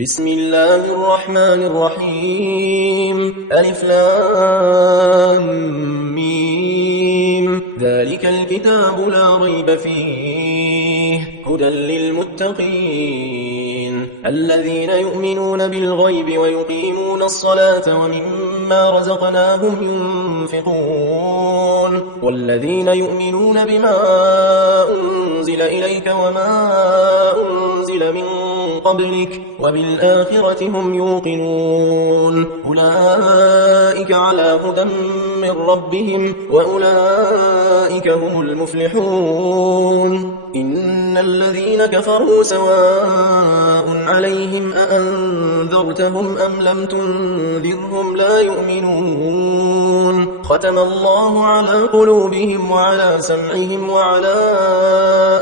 بسم الله الرحمن الرحيم ألف لام ميم ذلك الكتاب لا ريب فيه هدى للمتقين الذين يؤمنون بالغيب ويقيمون الصلاة ومما رزقناهم ينفقون والذين يؤمنون بما أنزل إليك وما أنزل من قبلك وبالآخرة هم يوقنون أولئك على هدى من ربهم وأولئك هم المفلحون إن الذين كفروا سواء عليهم أأنذرتهم أم لم تنذرهم لا يؤمنون ختم الله على قلوبهم وعلى سمعهم وعلى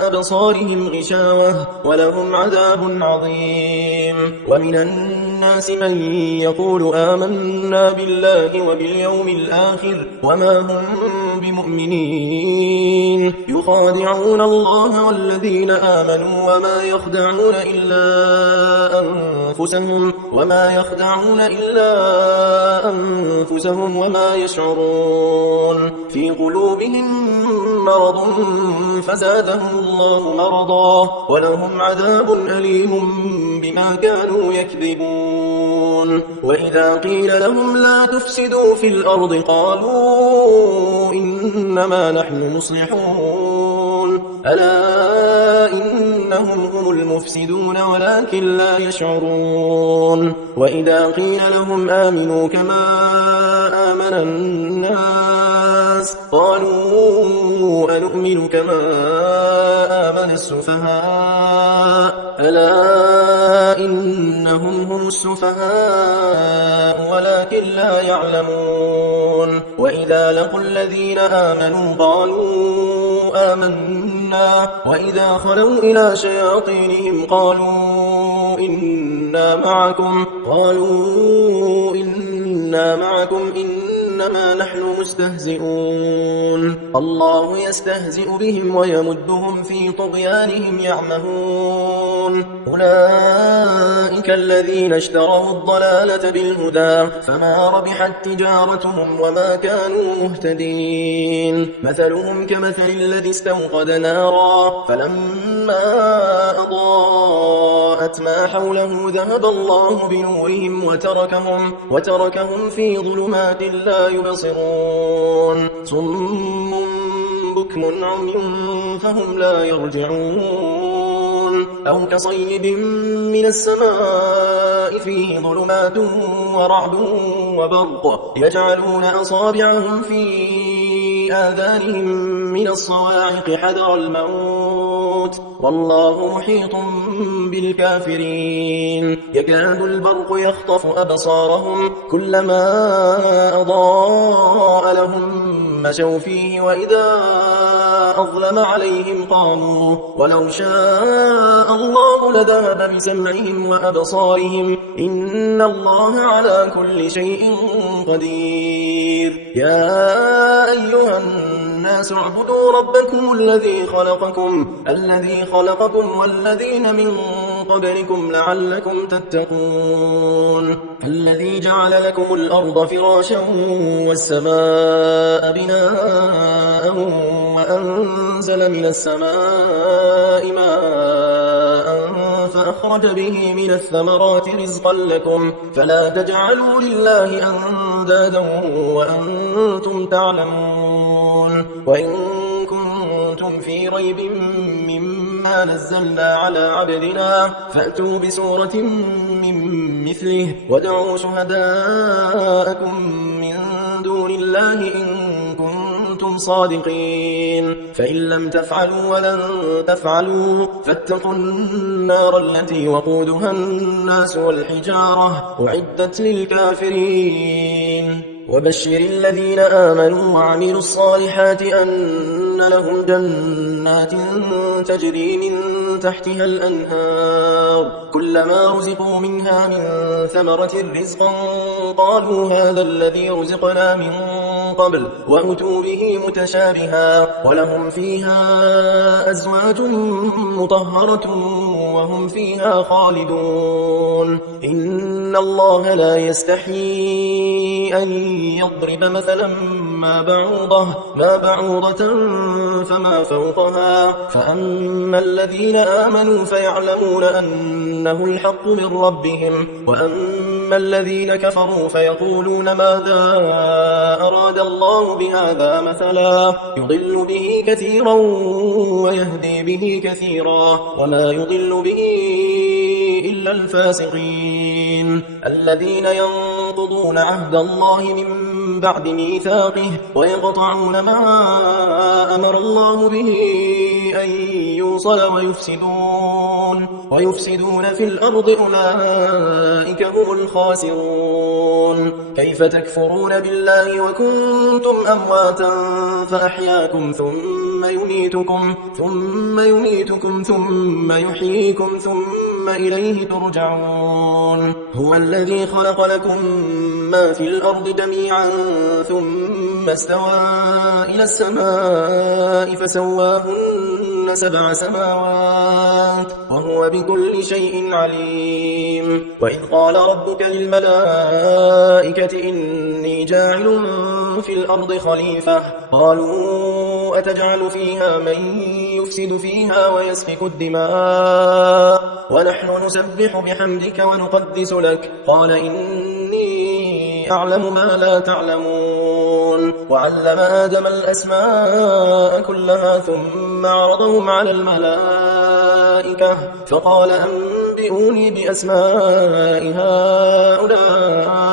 أبصارهم غشاوة ولهم عذاب عظيم ومن الناس من يقول آمنا بالله وباليوم الآخر وما هم بمؤمنين يخادعون الله والذين آمنوا وما يخدعون إلا أنفسهم وما يشعرون في قلوبهم مرض فزادهم الله مرضا ولهم عذاب أليم بما كانوا يكذبون وإذا قيل لهم لا تفسدوا في الأرض قالوا إنما نحن مصلحون ألا إنهم هم المفسدون ولكن لا يشعرون وإذا قيل لهم آمنوا كما آمن الناس قالوا أنؤمن كما آمن السفهاء ألا إنهم هم السفهاء ولكن لا يعلمون وإذا لقوا الذين آمنوا قالوا آمنا وإذا خلوا إلى شياطينهم قالوا إنا معكم إنما نحن مستهزئون الله يستهزئ بهم ويمدهم في طغيانهم يعمهون أولئك الذين اشتروا الضلالة بالهدى فما ربحت تجارتهم وما كانوا مهتدين مثلهم كمثل الذي استوقد نارا فلما أضاءت ما حوله ذهب الله بنورهم وتركهم في ظلمات لا يبصرون صم بكم عمي فهم لا يرجعون أو كصيب من السماء فيه ظلمات ورعد وبرق يجعلون أصابعهم في آذانهم من الصواعق حذر الموت والله محيط بالكافرين يكاد البرق يخطف أبصارهم كلما أضاء لهم مشوا فيه وإذا أظلم عليهم قاموا ولو شاء الله لذهب بسمعهم وأبصارهم إن الله على كل شيء قدير يا أيها الناس اعبدوا ربكم الذي خلقكم والذين من قبلكم لعلكم تتقون الذي جعل لكم الأرض فراشا والسماء بناء وأنزل من السماء ماء فأخرج به من الثمرات رزقا لكم فلا تجعلوا لله أندادا وأنتم تعلمون وإن كنتم في ريب مما نزلنا على عبدنا فأتوا بسورة من مثله وادعوا شهداءكم من دون الله إن كنتم صادقين فإن لم تفعلوا ولن تفعلوا فاتقوا النار التي وقودها الناس والحجارة أعدت للكافرين وبشر الذين آمنوا وعملوا الصالحات أن لهم جنات تجري من تحتها الأنهار كلما رزقوا منها من ثمرة رزقا قالوا هذا الذي رزقنا من قبل وأتوا به متشابها ولهم فيها أزواج مطهرة وهم فيها خالدون إن الله لا يستحيي أن يضرب مثلا ما بعوضة فما فوقها فأما الذين آمنوا فيعلمون أنه الحق من ربهم وأما الذين كفروا فيقولون ماذا أراد الله بهذا مثلا يضل به كثيرا ويهدي به كثيرا وما يضل به إلا الفاسقين الذين ينقضون عهد الله من بعد ميثاقه ويقطعون ما أمر الله به أن يوصل ويفسدون في الأرض أولئك هم الخاسرون كيف تكفرون بالله وكنتم أمواتا فأحياكم ثم يميتكم ثم يحييكم ثم إليه ترجعون هو الذي خلق لكم ما في الأرض جميعا ثم استوى إلى السماء فسواهن 7 سماوات وهو بكل شيء عليم وإذ قال ربك للملائكة إني جاعل في الأرض خليفة قالوا أتجعل فيها من يفسد فيها ويسفك الدماء ونحن نسبح بحمدك ونقدس لك قال إني أعلم ما لا تعلمون وعلم آدم الأسماء كلها ثم عرضهم على الملائكة فقال أنبئوني بأسماء هؤلاء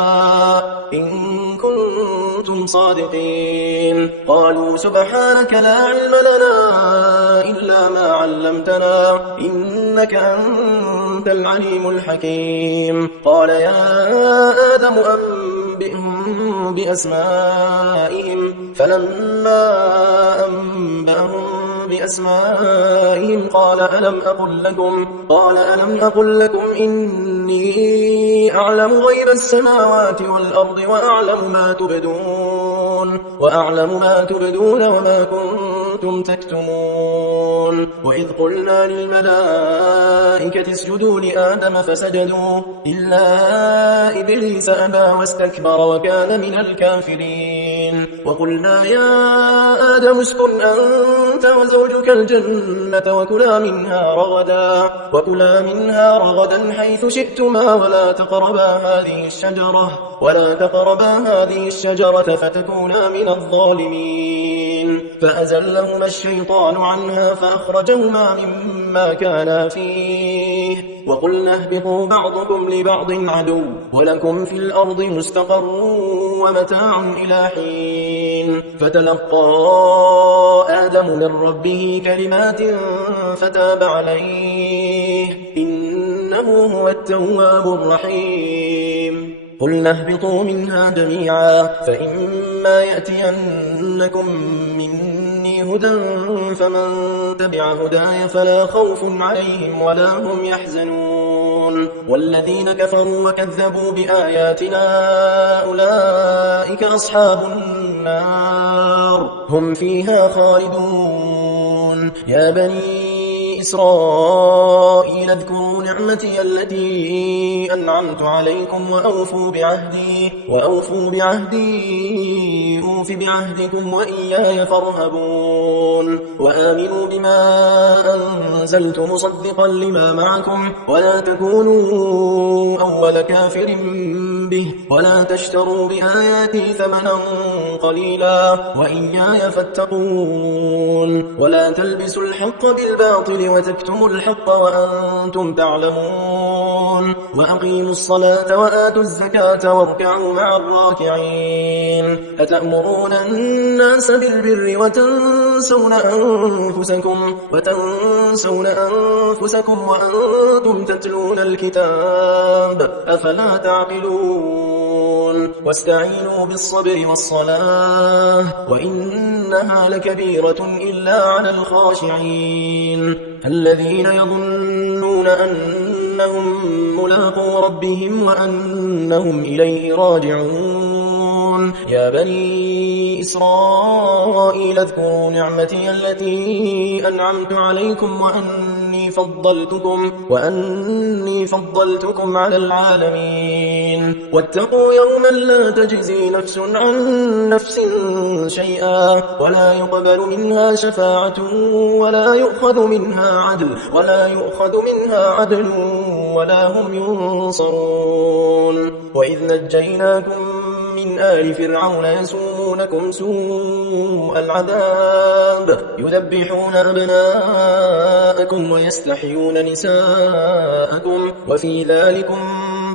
إن كنتم صادقين قالوا سبحانك لا علم لنا إلا ما علمتنا إنك أنت العليم الحكيم قال يا آدم أنبئهم بأسمائهم فلما أنبأهم بأسمائهم قال ألم أقل لكم إني أعلم غيب السماوات والأرض وأعلم ما تبدون وما كنتم تكتمون وإذ قلنا للملائكة اسجدوا لآدم فسجدوا إلا إبليس أبى واستكبر وكان من الكافرين وقلنا يا آدم اسكن أنت وزوجك الجنة وكلا منها رغدا حيث شئتما ولا تقربا هذه الشجرة فتكونا من الظالمين فأزلهما الشيطان عنها فأخرجهما مما كانا فيه وقلنا اهبطوا بعضكم لبعض عدو ولكم في الأرض مستقر ومتاع إلى حين فتلقى آدم من ربه كلمات فتاب عليه إنه هو التواب الرحيم قلنا اهبطوا منها جميعا فإما يأتينكم مني هدى فمن تبع هداي فلا خوف عليهم ولا هم يحزنون والذين كفروا وكذبوا بآياتنا أولئك أصحاب النار هم فيها خالدون يا بني إسرائيل اذكروا نعمتي التي أنعمت عليكم وأوفوا بعهدي أوف بعهدكم وإياي فارهبون وآمنوا بما أنزلت مصدقا لما معكم ولا تكونوا أول كافر به ولا تشتروا بآياتي ثمنا قليلا وإياي فاتقون ولا تلبسوا الحق بالباطل وتكتموا الحق وأنتم تعلمون وأقيموا الصلاة وآتوا الزكاة واركعوا مع الراكعين أتأمرون الناس بالبر وتنسون أنفسكم وأنتم تتلون الكتاب أفلا تعقلون واستعينوا بالصبر والصلاة وإنها لكبيرة إلا على الخاشعين الذين يظنون أنهم ملاقو ربهم وأنهم إليه راجعون يا بني إسرائيل اذكروا نعمتي التي أنعمت عليكم وأني وأني فضلتكم على العالمين. واتقوا يوما لا تجزي نفس عن نفس شيئا ولا يقبل منها شفاعة ولا يؤخذ منها عدل ولا هم ينصرون. وإذ نجيناكم من آل فرعون يسومونكم سوء العذاب يذبحون أبناءكم ويستحيون نساءكم وفي ذلكم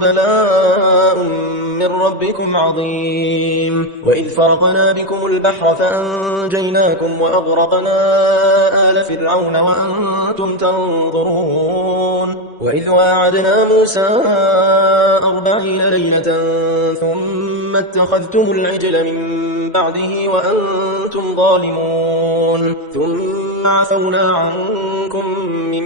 بلاء من ربكم عظيم. وإذ فرقنا بكم البحر فأنجيناكم وأغرقنا آل فرعون وأنتم تنظرون. وإذ واعدنا موسى 40 ليلة ثم اتخذتم العجل من بعده وأنتم ظالمون ثم عفونا عنكم من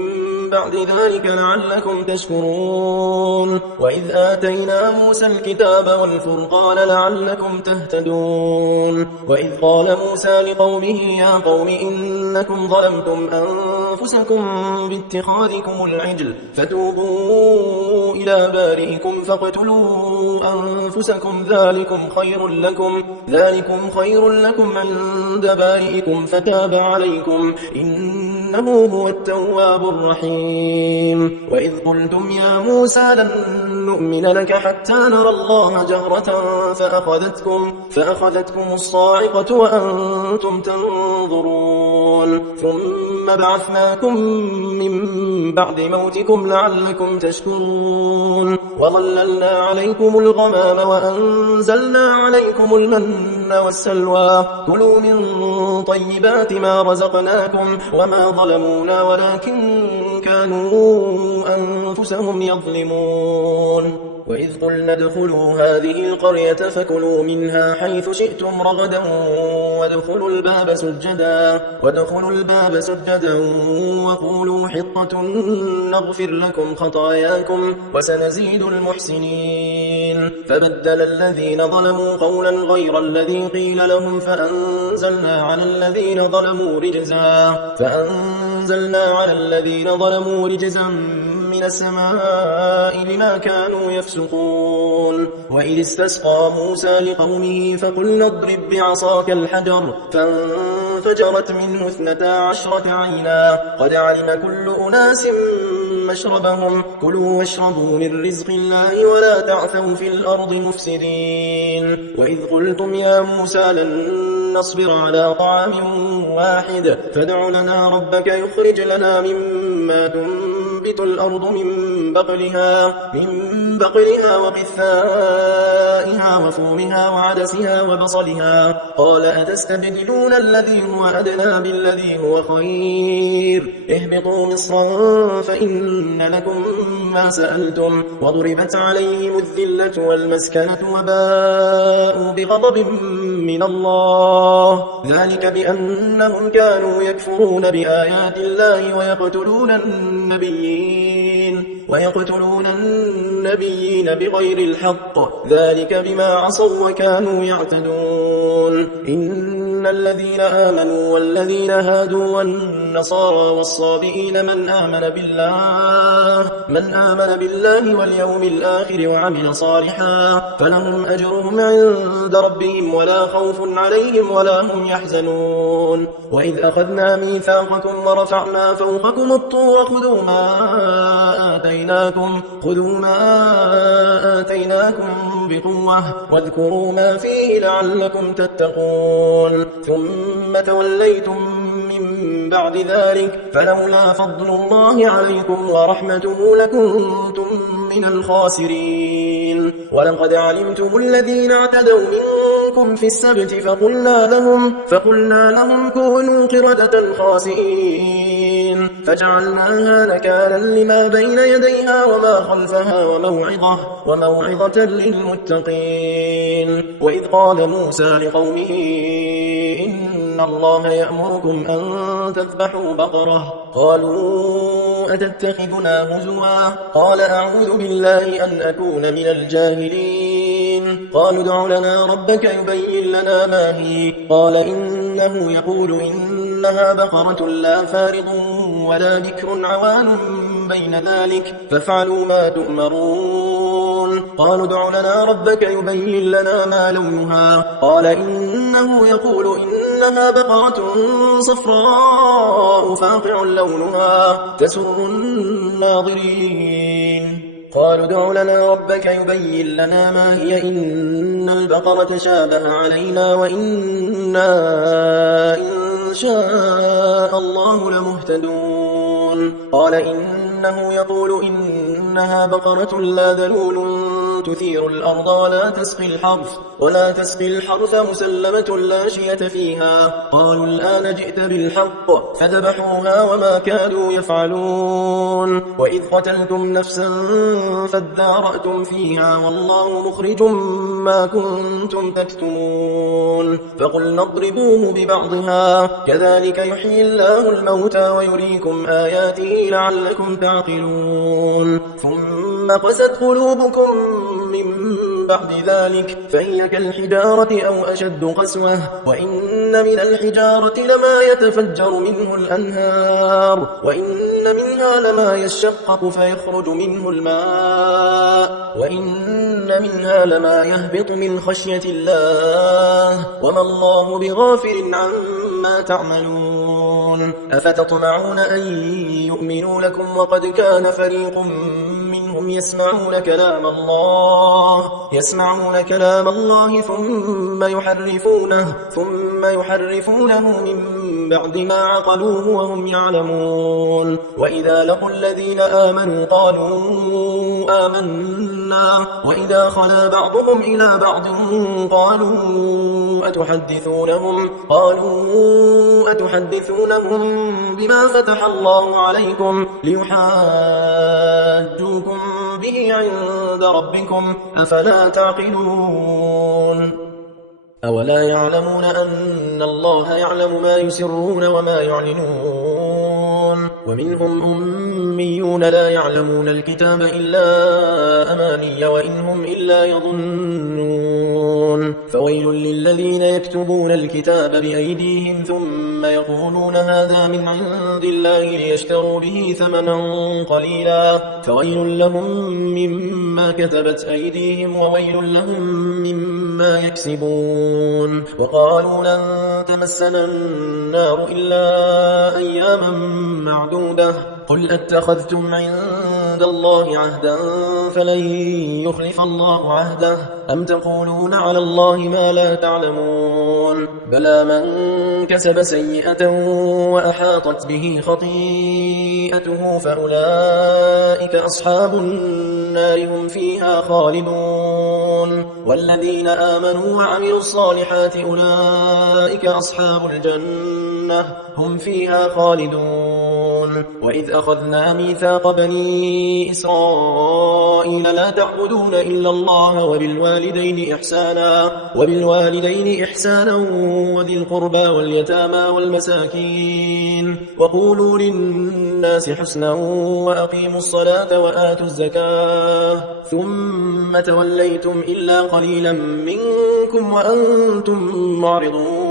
بعد ذلك لعلكم تشكرون. وإذ آتينا موسى الكتاب والفرقان لعلكم تهتدون. وإذ قال موسى لقومه يا قوم إنكم ظلمتم أنفسكم باتخاذكم العجل فتوبوا إلى بارئكم فاقتلوا أنفسكم ذلكم خير لكم عند بارئكم فتاب عليكم إنه هو التواب الرحيم. وإذ قلتم يا موسى لن نؤمن لك حتى نرى الله جهرة فأخذتكم الصاعقة وأنتم تنظرون ثم بعثناكم من بعد موتكم لعلكم تشكرون. وظللنا عليكم الغمام وأنزلنا عليكم المن والسلوى كلوا من طيبات ما رزقناكم وما ظلمونا ولكن كانوا أنفسهم يظلمون. وإذ قلنا ادخلوا هذه القرية فكلوا منها حيث شئتم رغدا وادخلوا الباب سجدا وقولوا حطة نغفر لكم خطاياكم وسنزيد المحسنين. فبدل الذين ظلموا قولا غير الذي قيل لهم فأنزلنا على الذين ظلموا رجزا من السماء بما كانوا يفسقون. وإذ استسقى موسى لقومه فقلنا اضرب بعصاك الحجر فانفجرت منه 12 عينا قد علم كل أناس مشربهم كلوا واشربوا من رزق الله ولا تعثوا في الأرض مفسدين. وإذ قلتم يا موسى لن نصبر على طعام واحد فادع لنا ربك يخرج لنا مما تنبت الأرض من بقلها وقثائها وفومها وعدسها وبصلها قال أتستبدلون الذي هو أدنى بالذي هو خير اهبطوا مصرا فإن لكم ما سألتم وضربت عليهم الذلة والمسكنة وباءوا بغضب من الله ذلك بأنهم كانوا يكفرون بآيات الله ويقتلون النبيين بغير الحق ذلك بما عصوا وكانوا يعتدون. إن الذين آمنوا والذين هادوا والنصارى والصابئين من آمن بالله واليوم الآخر وعمل صالحا فلهم أجرهم عند ربهم ولا خوف عليهم ولا هم يحزنون. وإذ أخذنا ميثاقكم ورفعنا فوقكم الطور خذوا ما آتيناكم بقوة واذكروا ما فيه لعلكم تتقون ثم توليتم من بعد ذلك فلولا فضل الله عليكم ورحمته لكنتم من الخاسرين. ولقد علمتم الذين اعتدوا منكم في السبت فقلنا لهم كونوا قردة خاسئين فجعلناها نكالا لما بين يديها وما خلفها وموعظة للمتقين. وإذ قال موسى لقومه إن الله يأمركم أن تذبحوا بقرة قالوا أتتخذنا هزوا قال أعوذ بالله أن أكون من الجاهلين. قالوا ادع لنا ربك يبين لنا ما هي قال إنه يقول إنها بقرة لا فارض ولا بكر عوان بين ذلك فافعلوا ما تؤمرون. قالوا ادع لنا ربك يبين لنا ما لونها قال إنه يقول إنها بقرة صفراء فاقع لونها تسر الناظرين. قالوا ادع لنا ربك يبين لنا ما هي إن البقرة شابه علينا وإنا إن شاء الله لمهتدون. قال إنه يقول إنها بقرة لا ذلول تثير الأرض ولا تسقي الحرث مسلمة لا شية فيها. قالوا الآن جئت بالحق فذبحوها وما كادوا يفعلون. وإذ قتلتم نفسا فادارأتم فيها والله مخرج ما كنتم تكتمون. فقلنا اضربوه ببعضها كذلك يحيي الله الموتى ويريكم آياته لعلكم تعقلون. ثم قست قلوبكم من بعد ذلك فهي كالحجارة أو أشد قسوة وإن من الحجارة لما يتفجر منه الأنهار وإن منها لما يشقق فيخرج منه الماء وإن منها لما يهبط من خشية الله وما الله بغافل عما تعملون. أفتطمعون أن يؤمنوا لكم وقد كان فريق منهم يسمعون كلام الله ثم يحرفونه من بعد ما عقلوه وهم يعلمون. وإذا لقوا الذين آمنوا قالوا آمنا وإذا خلا بعضهم إلى بعض قالوا أتحدثونهم بما فتح الله عليكم ليحاجوكم به عند ربكم أفلا تعقلون. أولا يعلمون أن الله يعلم ما يسرون وما يعلنون. ومنهم أميون لا يعلمون الكتاب إلا أماني وإنهم إلا يظنون. فويل للذين يكتبون الكتاب بأيديهم ثم يقولون هذا من عند الله ليشتروا به ثمنا قليلا فويل لهم مما كتبت أيديهم وويل لهم مما يكسبون. وقالوا لن تمسنا النار إلا أياما معدودة قل أتخذتم عند الله عهدا فلن يخلف الله عهده أم تقولون على الله ما لا تعلمون. بلى من كسب سيئة وأحاطت به خطيئته فأولئك أصحاب النار هم فيها خالدون. والذين آمنوا وعملوا الصالحات أولئك أصحاب الجنة هم فيها خالدون. وإذ أخذنا ميثاق بني إسرائيل لا تعبدون إلا الله وبالوالدين إحسانا وذي القربى واليتامى والمساكين وقولوا للناس حسنا وأقيموا الصلاة وآتوا الزكاة ثم توليتم إلا قليلا منكم وأنتم معرضون.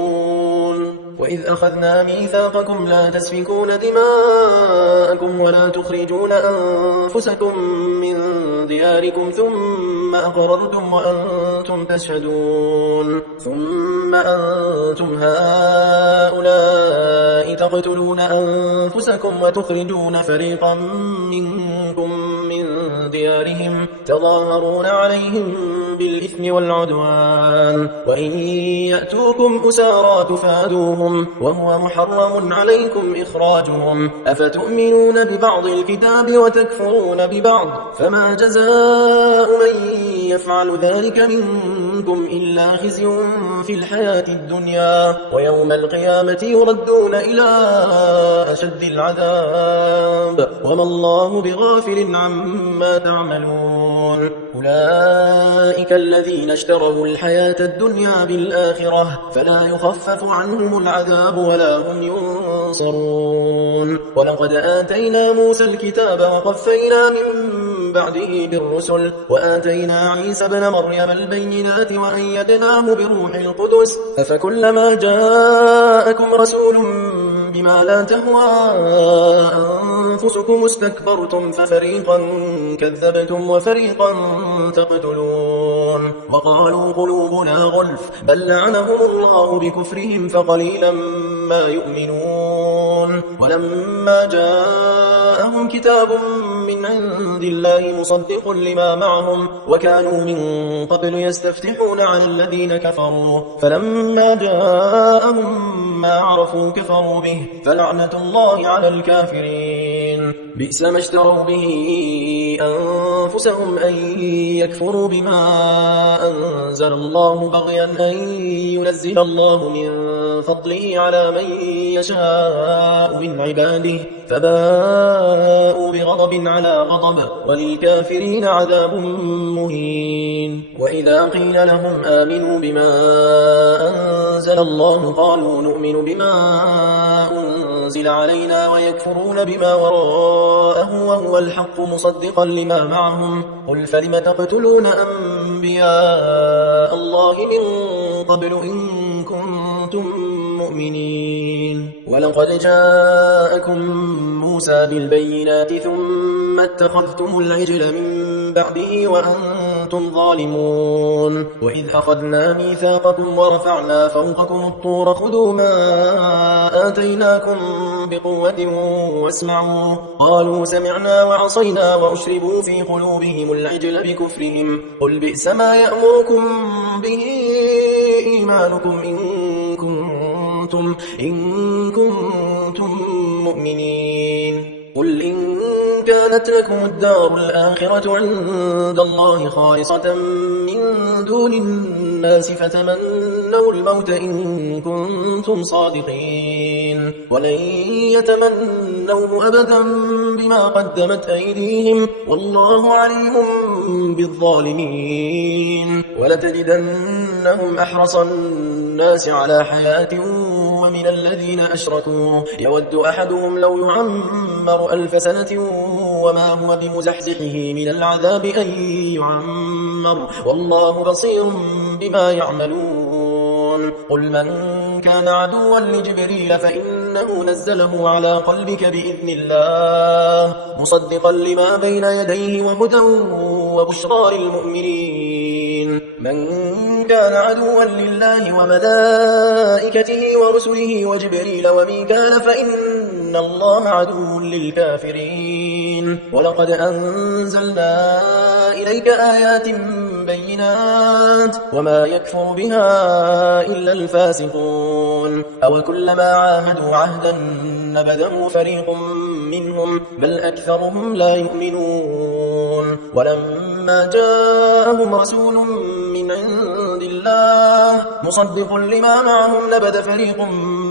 وإذ أخذنا ميثاقكم لا تسفكون دماءكم ولا تخرجون أنفسكم من دياركم ثم أقررتم وأنتم تشهدون. ثم أنتم هؤلاء تقتلون أنفسكم وتخرجون فريقا منكم من ديارهم تظاهرون عليهم بالإثم والعدوان وإن يأتوكم أسارى تفادوهم وهو محرم عليكم إخراجهم أفتؤمنون ببعض الكتاب وتكفرون ببعض فما جزاء من يفعل ذلك منكم إلا خزي في الحياة الدنيا ويوم القيامة يردون إلى أشد العذاب وما الله بغافل عما تعملون. أولئك الذين اشتروا الحياة الدنيا بالآخرة فلا يخفف عنهم العذاب ولا هم ينصرون. ولقد آتينا موسى الكتاب وقفينا من بعده بالرسل وآتينا عيسى بن مريم البينات وأيدناه بروح القدس أفكلما جاءكم رسول بما لا تهوى أنفسكم استكبرتم ففريقا كذبتم وفريقا تقتلون وقالوا قلوبنا غلف بل لعنهم الله بكفرهم فقليلا ما يؤمنون ولما جاءهم كتاب من عند الله مصدق لما معهم وكانوا من قبل يستفتحون على الذين كفروا فلما جاءهم ما عرفوا كفروا به فلعنة الله على الكافرين بئس ما اشتروا به أنفسهم أن يكفروا بما أنزل الله بغيا أن ينزل الله من فضله على من يشاء من عباده فباءوا بغضب على غضب وللكافرين عذاب مهين وإذا قيل لهم آمنوا بما أنزل الله قالوا نؤمن بما أنزل علينا ويكفرون بما وراءه وهو الحق مصدقا لما معهم قل فلم تقتلون أنبياء الله من قبل إن كنتم مؤمنين ولقد جاءكم موسى بالبينات ثم اتخذتم العجل من بعده وأنتم ظالمون وإذ أخذنا ميثاقكم ورفعنا فوقكم الطور خذوا ما آتيناكم بقوة واسمعوا قالوا سمعنا وعصينا وأشربوا في قلوبهم العجل بكفرهم قل بئس ما يأمركم به إيمانكم إن كنتم مؤمنين قل إن كانت لكم الدار الآخرة عند الله خالصة من دون الناس فتمنوا الموت إن كنتم صادقين ولن يتمنوا أبدا بما قدمت أيديهم والله عليم بالظالمين ولتجدنهم أحرص الناس على حياة ومن الذين أشركوا يود أحدهم لو يعمر 1000 سنة وما هو بمزحزحه من العذاب أن يعمر والله بصير بما يعملون قل من كان عدوا لجبريل فإنه نزله على قلبك بإذن الله مصدقا لما بين يديه وهدى وبشرى للمؤمنين من كان عدوا لله وملائكته ورسله وجبريل وميكال فإن الله عدو للكافرين ولقد أنزلنا إليك آيات بينات وما يكفر بها إلا الفاسقون أو كلما عاهدوا عهدا نبذه فريق منهم بل أكثرهم لا يؤمنون ولما جاءهم رسول من عند الله مصدق لما معهم نبذ فريق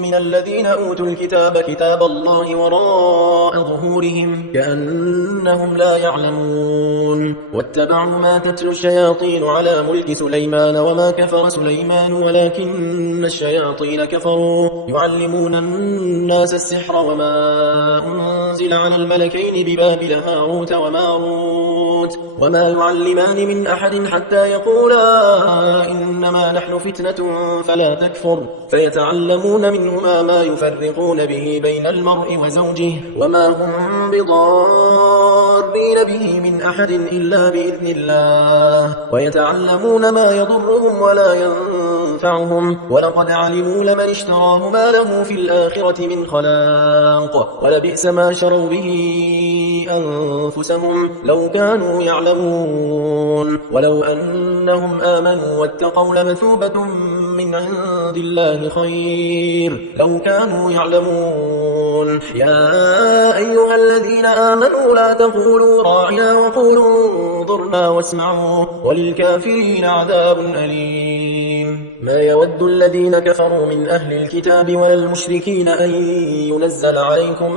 من الذين أوتوا الكتاب كتاب الله وراء ظهورهم كأنهم لا يعلمون واتبعوا ما تتلو الشياطين على ملك سليمان وما كفر سليمان ولكن الشياطين كفروا يعلمون الناس السحر وما أنزل على الملكين ببابل هاروت وماروت وما يعلمان من أحد حتى يقولا إنما نحن فتنة فلا تكفر فيتعلمون منهما ما يفرقون به بين المرء وزوجه وما هم بضارين به من أحد إلا بإذن الله ويتعلمون ما يضرهم ولا ينفعهم ولقد علموا لمن اشتراه ما له في الآخرة من خلاق ولبئس ما شروا به أنفسهم لو كانوا يعلمون ولو أنهم آمنوا واتقوا لمثوبة من عند الله خير لو كانوا يعلمون يا أيها الذين آمنوا لا تقولوا راعنا وقولوا انظرنا واسمعوا وللكافرين عذاب أليم ما يود الذين كفروا من أهل الكتاب ولا المشركين أن ينزل عليكم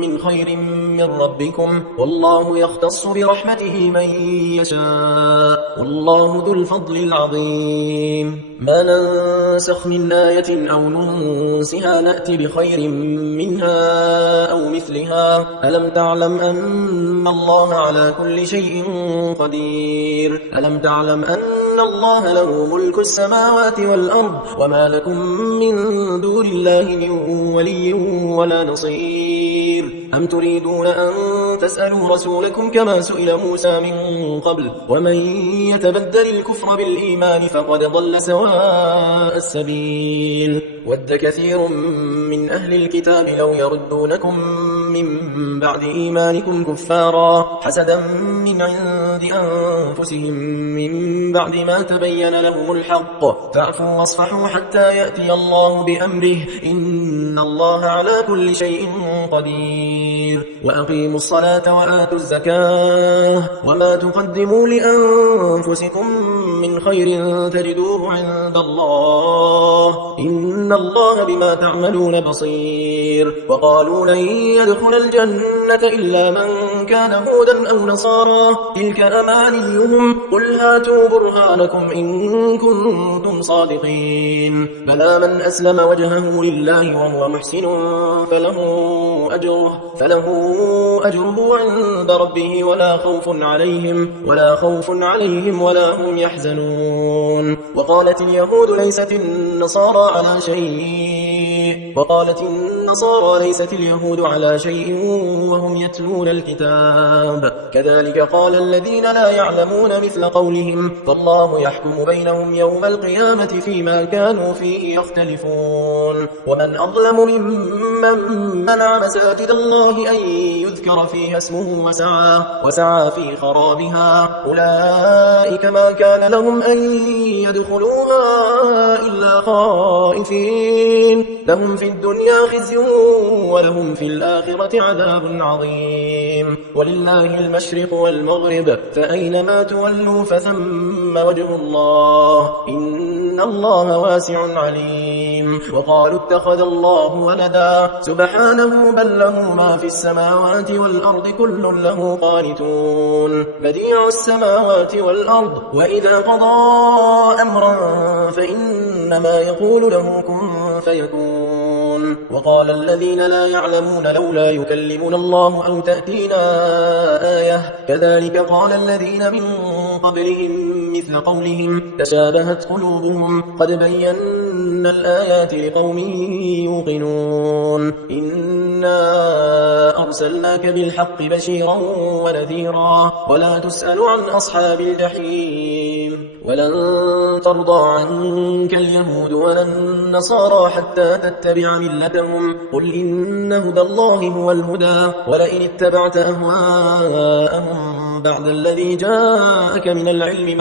من خير من ربكم والله يختص برحمته من يشاء والله ذو الفضل العظيم ما ننسخ من آية أو ننسها نأتي بخير منها أو مثلها ألم تعلم أن الله على كل شيء قدير ألم تعلم أن الله له ملك السماوات والأرض وما لكم من دون الله من ولي ولا نصير أم تريدون أن تسألوا رسولكم كما سئل موسى من قبل ومن يتبدل الكفر بالإيمان فقد ضل سواء السبيل ود كثير من أهل الكتاب لو يردونكم من بعد إيمانكم كفارا حسدا من عند أنفسهم من بعد ما تبين لهم الحق فاعفوا واصفحوا حتى يأتي الله بأمره إن الله على كل شيء قدير وأقيموا الصلاة وآتوا الزكاة وما تقدموا لأنفسكم من خير تجدوه عند الله إن الله بما تعملون بصير وقالوا لن يدخل الجنة إلا من كان هودا أو نصارى تلك أمانيهم قل هاتوا برهانكم إن كنتم صادقين بلى من أسلم وجهه لله وهو محسن فله أجره عند ربه ولا خوف عليهم ولا هم يحزنون وقالت اليهود ليست النصارى ليست اليهود على شيء وهم يتلون الكتاب كذلك قال الذين لا يعلمون مثل قولهم فالله يحكم بينهم يوم القيامة فيما كانوا فيه يختلفون ومن أظلم ممن منع مساجد الله أن يذكر فيها اسمه وسعى في خرابها أولئك ما كان لهم أن يدخلوها إلا خائفين لهم في الدنيا خزي ولهم في الآخرة عذاب عظيم ولله المشرق والمغرب فأينما تولوا فثم وجه الله إن الله واسع عليم وقالوا اتخذ الله ولدا سبحانه بل له ما في السماوات والأرض كل له قانتون بديع السماوات والأرض وإذا قضى أمرا فإنما يقول له كن فيكون وقال الذين لا يعلمون لولا يكلمنا الله أو تأتينا آية كذلك قال الذين من قبلهم مثل قولهم تشابهت قلوبهم قد بينا الآيات لقوم يوقنون إنا أرسلناك بالحق بشيرا ونذيرا ولا تسأل عن أصحاب الجحيم ولن ترضى عنك اليهود ولا النصارى حتى تتبع ملتهم قل إن هدى الله هو الهدى ولئن اتبعت أهواءهم بعد الذي جاءك من العلم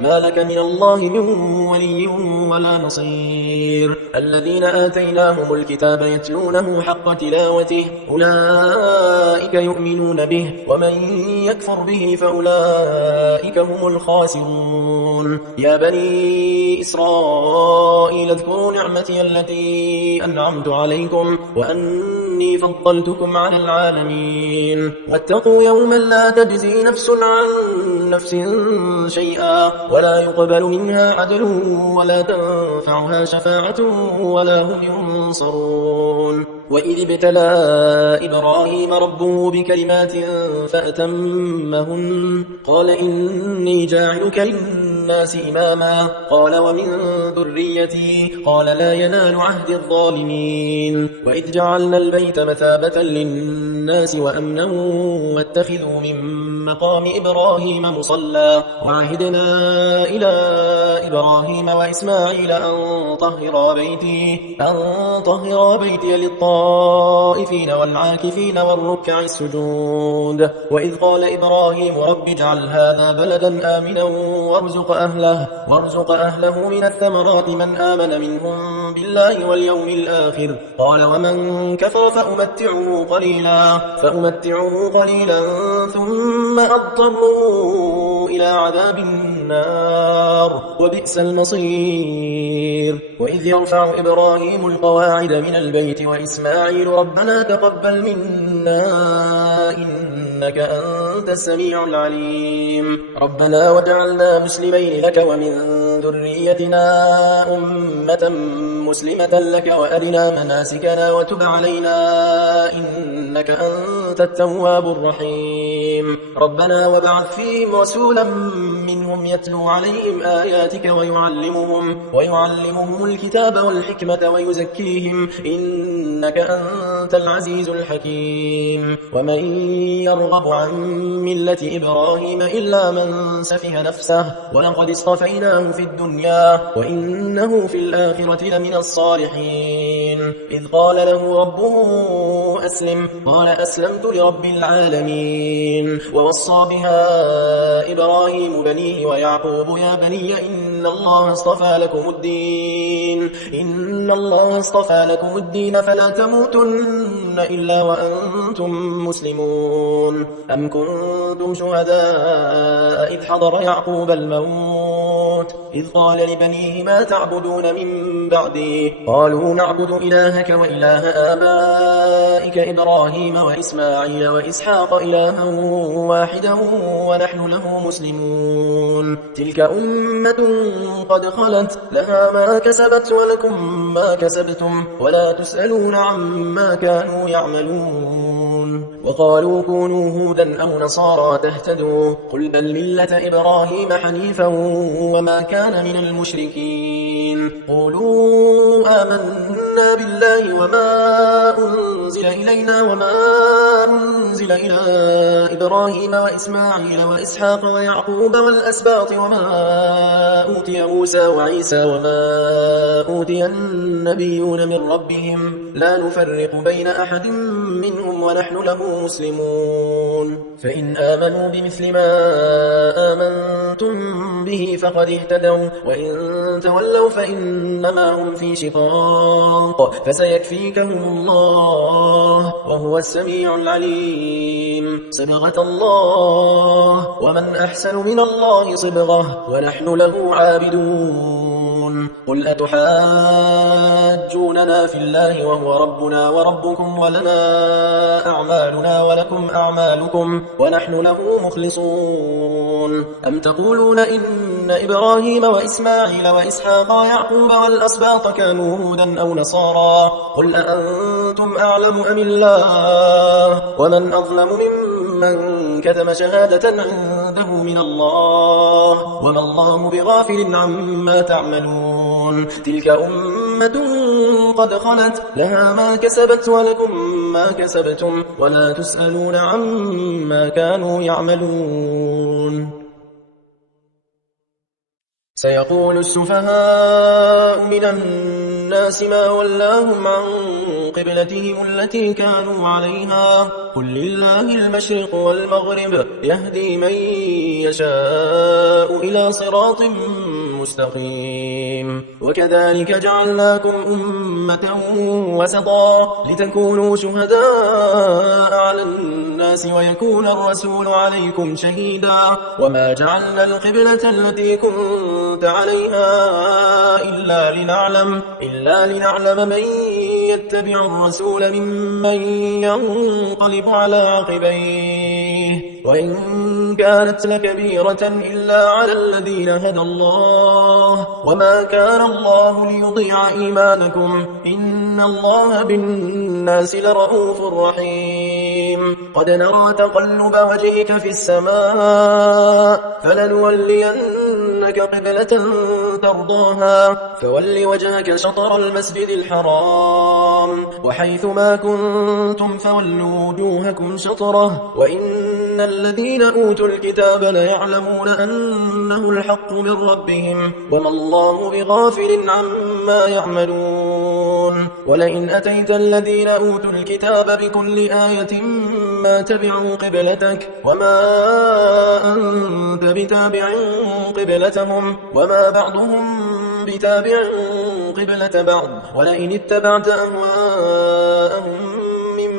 ما لك من الله من ولي ولا نصير الذين آتيناهم الكتاب يتلونه حق تلاوته أولئك يؤمنون به ومن يكفر به فأولئك هم الخاسرون يا بني إسرائيل اذكروا نعمتي التي أنعمت عليكم وأني فضلتكم على العالمين واتقوا يوما لا تجزي نفس عن نفس شيئا ولا يقبل منها عدل ولا تنفعها شفاعة ولا هم ينصرون وإذ ابتلى إبراهيم ربه بكلمات فأتمهن قال إني جاعلك للناس إماما قال ومن ذريتي قال لا ينال عهد الظالمين وإذ جعلنا البيت مثابة للناس وأمنا واتخذوا من مقام إبراهيم مصلى وعهدنا إلى إبراهيم وإسماعيل أن طهر بيتي للطائفين والعاكفين والركع السجود وإذ قال إبراهيم رب اجعل هذا بلدا آمنا وارزق أهله من الثمرات من آمن منهم بالله واليوم الآخر قال ومن كفر فأمتعه قليلا ثم أضطره إلى عذاب النار وبئس المصير وإذ يرفع إبراهيم القواعد من البيت وإسماعيل ربنا تقبل منا إنك أنت السميع العليم ربنا وجعلنا مسلمين لك ومن ذريتنا أمة مسلمة لك وأرنا مناسكنا وتب علينا إنك أنت التواب الرحيم ربنا وابعث فيهم رسولا منهم يتلو عليهم آياتك ويعلمهم الكتاب والحكمة ويزكيهم إنك أنت العزيز الحكيم ومن يرغب عن ملة إبراهيم إلا من سفه نفسه ولقد اصطفيناه في الدنيا وإنه في الآخرة لمن الصالحين إذ قال له ربه أسلم قال أسلمت لرب العالمين ووصى بها إبراهيم بنيه ويعقوب يا بني إن الله اصطفى لكم الدين فلا تموتن إلا وأنتم مسلمون أم كنتم شهداء إذ حضر يعقوب الموت إذ قال لبنيه ما تعبدون من بعدي قالوا نعبد إلهك وإله آبائك إبراهيم وإسماعيل وإسحاق إلها واحدا ونحن له مسلمون تلك أمة قد خلت لها ما كسبت ولكم ما كسبتم ولا تسألون عما كانوا يعملون وقالوا كونوا هودا أو نصارى تهتدوا قل بل ملة إبراهيم حنيفا وما كان من المشركين قولوا آمنا بالله وما أنزل إلينا وما أنزل إلى إبراهيم وإسماعيل وإسحاق ويعقوب والأسباط وما أوتي موسى وعيسى وما أوتي النبيون من ربهم لا نفرق بين أحد منهم ونحن له مسلمون فإن آمنوا بمثل ما آمنتم به فقد اهتدوا وإن تولوا فإنما هم في شقاق فسيكفيكهم الله وهو السميع العليم صبغة الله ومن أحسن من الله صبغة ونحن له عابدون قل أتحاجوننا في الله وهو ربنا وربكم ولنا أعمالنا ولكم أعمالكم ونحن له مخلصون أم تقولون إن إبراهيم وإسماعيل وإسحاق ويعقوب والأسباط كانوا هودا أو نصارى قل أأنتم أعلم أم الله ومن أظلم ممن كتم شهادة عنده من الله وما الله بغافل عما تعملون تلك أمة قد خلت لها ما كسبت ولكم ما كسبتم ولا تسألون عما كانوا يعملون سيقول السفهاء من الناس ما ولاهم عن قبلتهم التي كانوا عليها قل لله المشرق والمغرب يهدي من يشاء إلى صراط مستقيم وكذلك جعلناكم أمة وسطا لتكونوا شهداء على الناس ويكون الرسول عليكم شهيدا وما جعلنا القبلة التي كنت عليها إلا لنعلم من يتبع الرسول ممن ينقلب على عقبيه وإن كانت لكبيرة إلا على الذين هدى الله وما كان الله ليضيع إيمانكم إن الله بالناس لرؤوف رحيم قد نرى تقلب وجهك في السماء فلنولينك قبلة ترضاها فول وجهك شطر المسجد الحرام وحيث ما كنتم فولوا وجوهكم شطره وإن الذين أوتوا الكتاب ليعلمون أنه الحق من ربهم وما الله بغافل عما يعملون ولئن أتيت الذين أوتوا الكتاب بكل آية ما تبعوا قبلتك وما أنت بتابع قبلتهم وما بعضهم بتابع قبلة بعض ولئن اتبعت أهواءهم من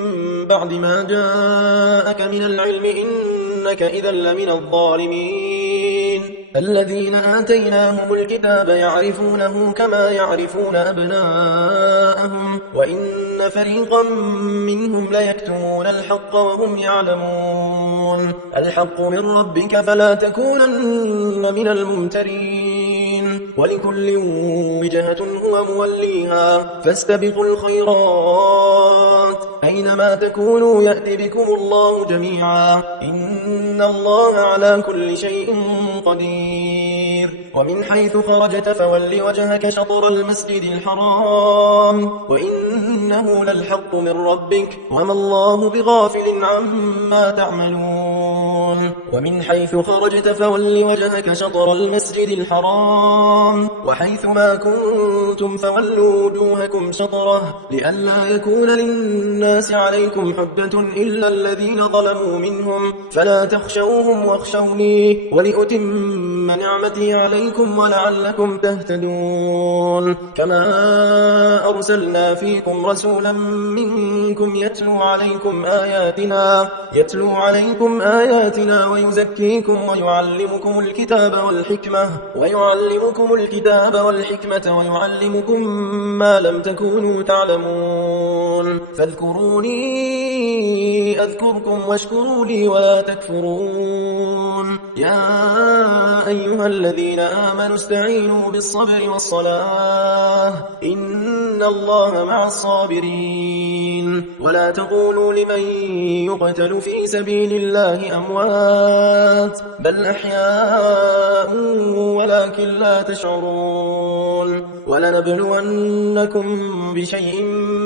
بعد ما جاءك من العلم إنك إذا لمن الظالمين الذين آتيناهم الكتاب يعرفونه كما يعرفون أبناءهم وإن فريقا منهم ليكتمون الحق وهم يعلمون الحق من ربك فلا تكونن من الممترين ولكل وجهة هو موليها فاستبقوا الخيرات أينما تكونوا يأت بكم الله جميعا إن الله على كل شيء قدير ومن حيث خرجت فول وجهك شطر المسجد الحرام وإنه للحق من ربك وما الله بغافل عما تعملون ومن حيث خرجت فول وجهك شطر المسجد الحرام وحيث ما كنتم فولوا وجوهكم شطره لئلا يكون للناس عليكم حجة إلا الذين ظلموا منهم فلا تخشوهم واخشوني ولأتم نعمتي عليكم ولعلكم تهتدون كما أرسلنا فيكم رسولا منكم يتلو عليكم آياتنا ويزكيكم ويعلمكم الكتاب والحكمة ويعلمكم ما لم تكونوا تعلمون فاذكروني أذكركم واشكروا لي ولا تكفرون يا أيها الذين آمنوا استعينوا بالصبر والصلاة إن الله مع الصابرين ولا تقولوا لمن يقتل في سبيل الله أموات بل أحياء ولكن لا تشعرون ولنبلونكم بشيء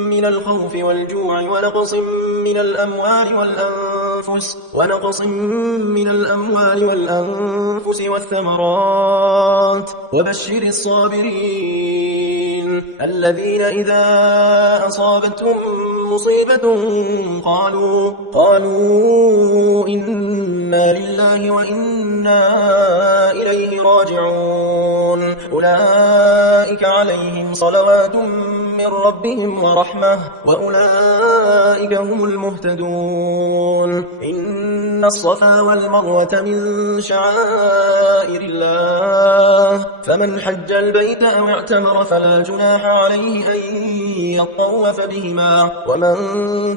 من الخوف والجوع ونقص من الأموال والأنفس والثمرات وبشر الصابرين الذين إذا أصابتهم مصيبة قالوا إنا لله وإنا إليه راجعون أولئك عليهم صلوات من ربهم ورحمة وأولئك هم المهتدون إن الصفا والمروة من شعائر الله فمن حج البيت أو اعتمر فلا جناح عليه أن يطوف بهما ومن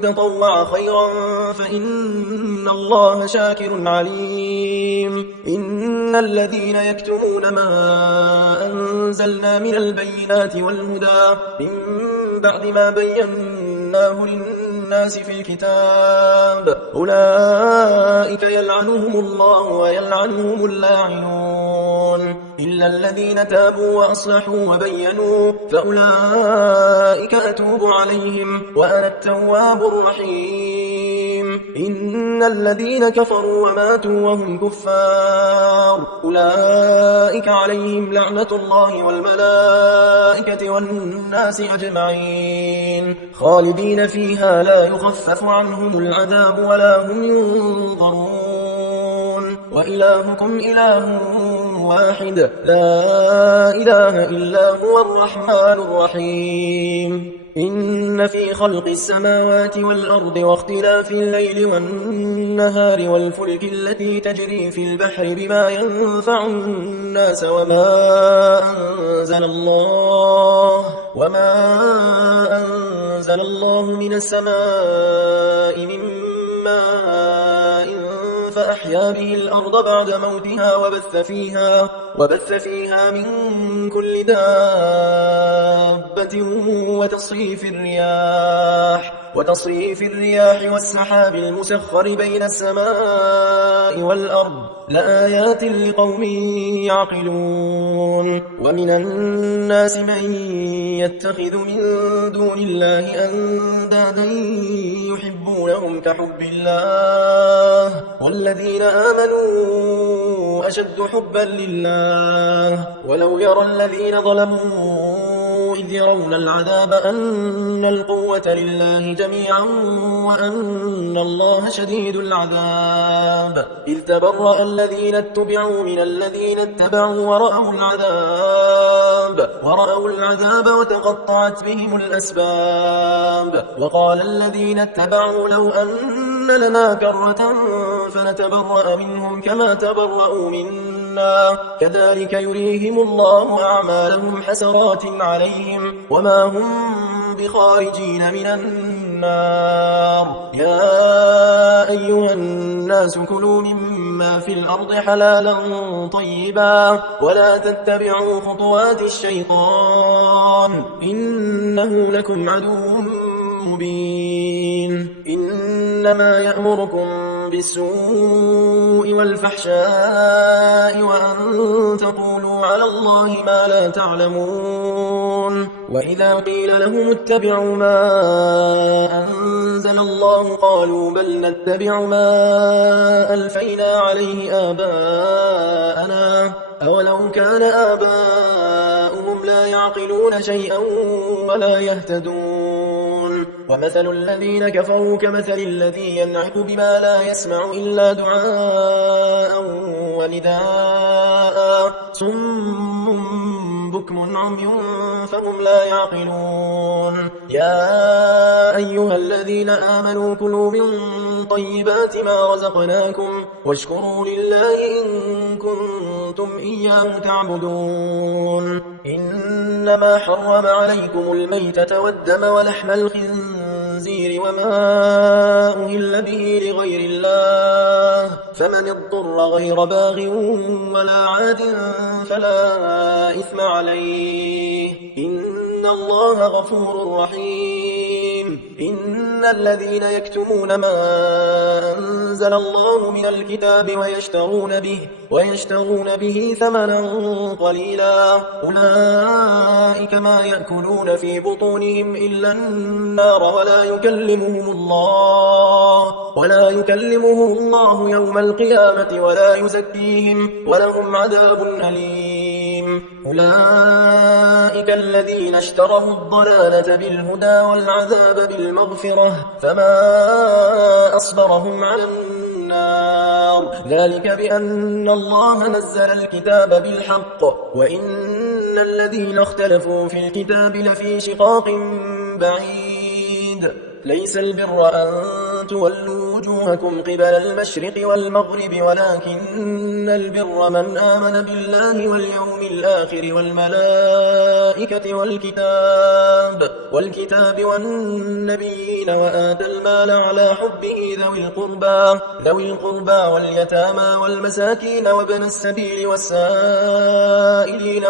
تطوع خيرا فإن الله شاكر عليم إن الذين يكتمون ما أنزلنا من البينات والهدى من بعد ما بيناه للناس في الكتاب أولئك يلعنهم الله ويلعنهم اللاعنون إلا الذين تابوا وأصلحوا وبينوا فأولئك أتوب عليهم وأنا التواب الرحيم إن الذين كفروا وماتوا وهم كفار أولئك عليهم لعنة الله والملائكة والناس أجمعين خالدين فيها لا يخفف عنهم العذاب ولا هم ينظرون وإلهكم إله واحد لا إله إلا هو الرحمن الرحيم إن في خلق السماوات والأرض واختلاف الليل والنهار والفلك التي تجري في البحر بما ينفع الناس وما أنزل الله من السماء من ماء فأحيا به الأرض بعد موتها وبث فيها من كل دابة وتصريف الرياح والسحاب المسخر بين السماء والأرض لآيات لقوم يعقلون ومن الناس من يتخذ من دون الله أندادا يحبونهم كحب الله والذين آمنوا أشد حبا لله ولو يرى الذين ظلموا إذ يرون العذاب أن القوة لله جميعا وأن الله شديد العذاب إذ تبرأ الذين اتبعوا من الذين اتبعوا ورأوا العذاب وتقطعت بهم الأسباب وقال الذين اتبعوا لو أن لنا كرة فنتبرأ منهم كما تبرأوا منا كذلك يريهم الله أعمالهم حسرات عليهم وما هم بخارجين من النار يا أيها الناس كلوا مما في الأرض حلالا طيبا ولا تتبعوا خطوات الشيطان إنه لكم عدو مبين إنما يأمركم بالسوء والفحشاء وأن تقولوا على الله ما لا تعلمون وإذا قيل لهم اتبعوا ما أنزل الله قالوا بل نتبع ما ألفينا عليه آباءنا أولو كان آباؤهم لا يعقلون شيئا ولا يهتدون ومثل الذين كفروا كمثل الذي ينعق بما لا يسمع إلا دعاء ونداء صم بكم عمي فهم لا يعقلون يا أيها الذين آمنوا كلوا من طيبات ما رزقناكم واشكروا لله إن كنتم إياه تعبدون إنما حرم عليكم الميتة والدم ولحم الخنزير وما أهل به لغير الله فمن اضطر غير باغ ولا عاد فلا إثم عليه إن الله غفور رحيم إن الذين يكتمون ما أنزل الله من الكتاب ويشترون به ثمنا قليلا أولئك ما يأكلون في بطونهم إلا النار ولا يكلمهم الله يوم القيامة ولا يزكيهم ولهم عذاب أليم أولئك الذين اشتروا الضلالة بالهدى والعذاب بالمغفرة فما أصبرهم على النار ذلك بأن الله نزل الكتاب بالحق وإن الذين اختلفوا في الكتاب لفي شقاق بعيد ليس البر أن تولوا وجوهكم قبل المشرق والمغرب ولكن البر من آمن بالله واليوم الآخر والملائكة والكتاب والنبيين وآتى المال على حبه ذوي القربى واليتامى والمساكين وابن السبيل والسائلين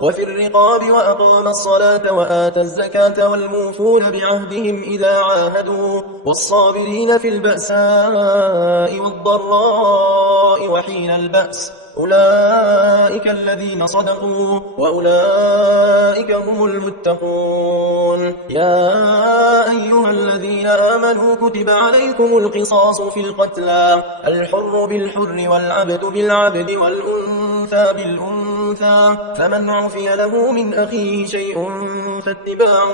وفي الرقاب وأقام الصلاة وآتى الزكاة والموفون بعهدهم إذا عاهدوا والصابرين في البأساء والضراء وحين البأس أولئك الذين صدقوا وأولئك هم المتقون يا أيها الذين آمنوا كتب عليكم القصاص في القتلى الحر بالحر والعبد بالعبد والأنثى بالأنثى فمن عفي له من أخيه شيء فاتباع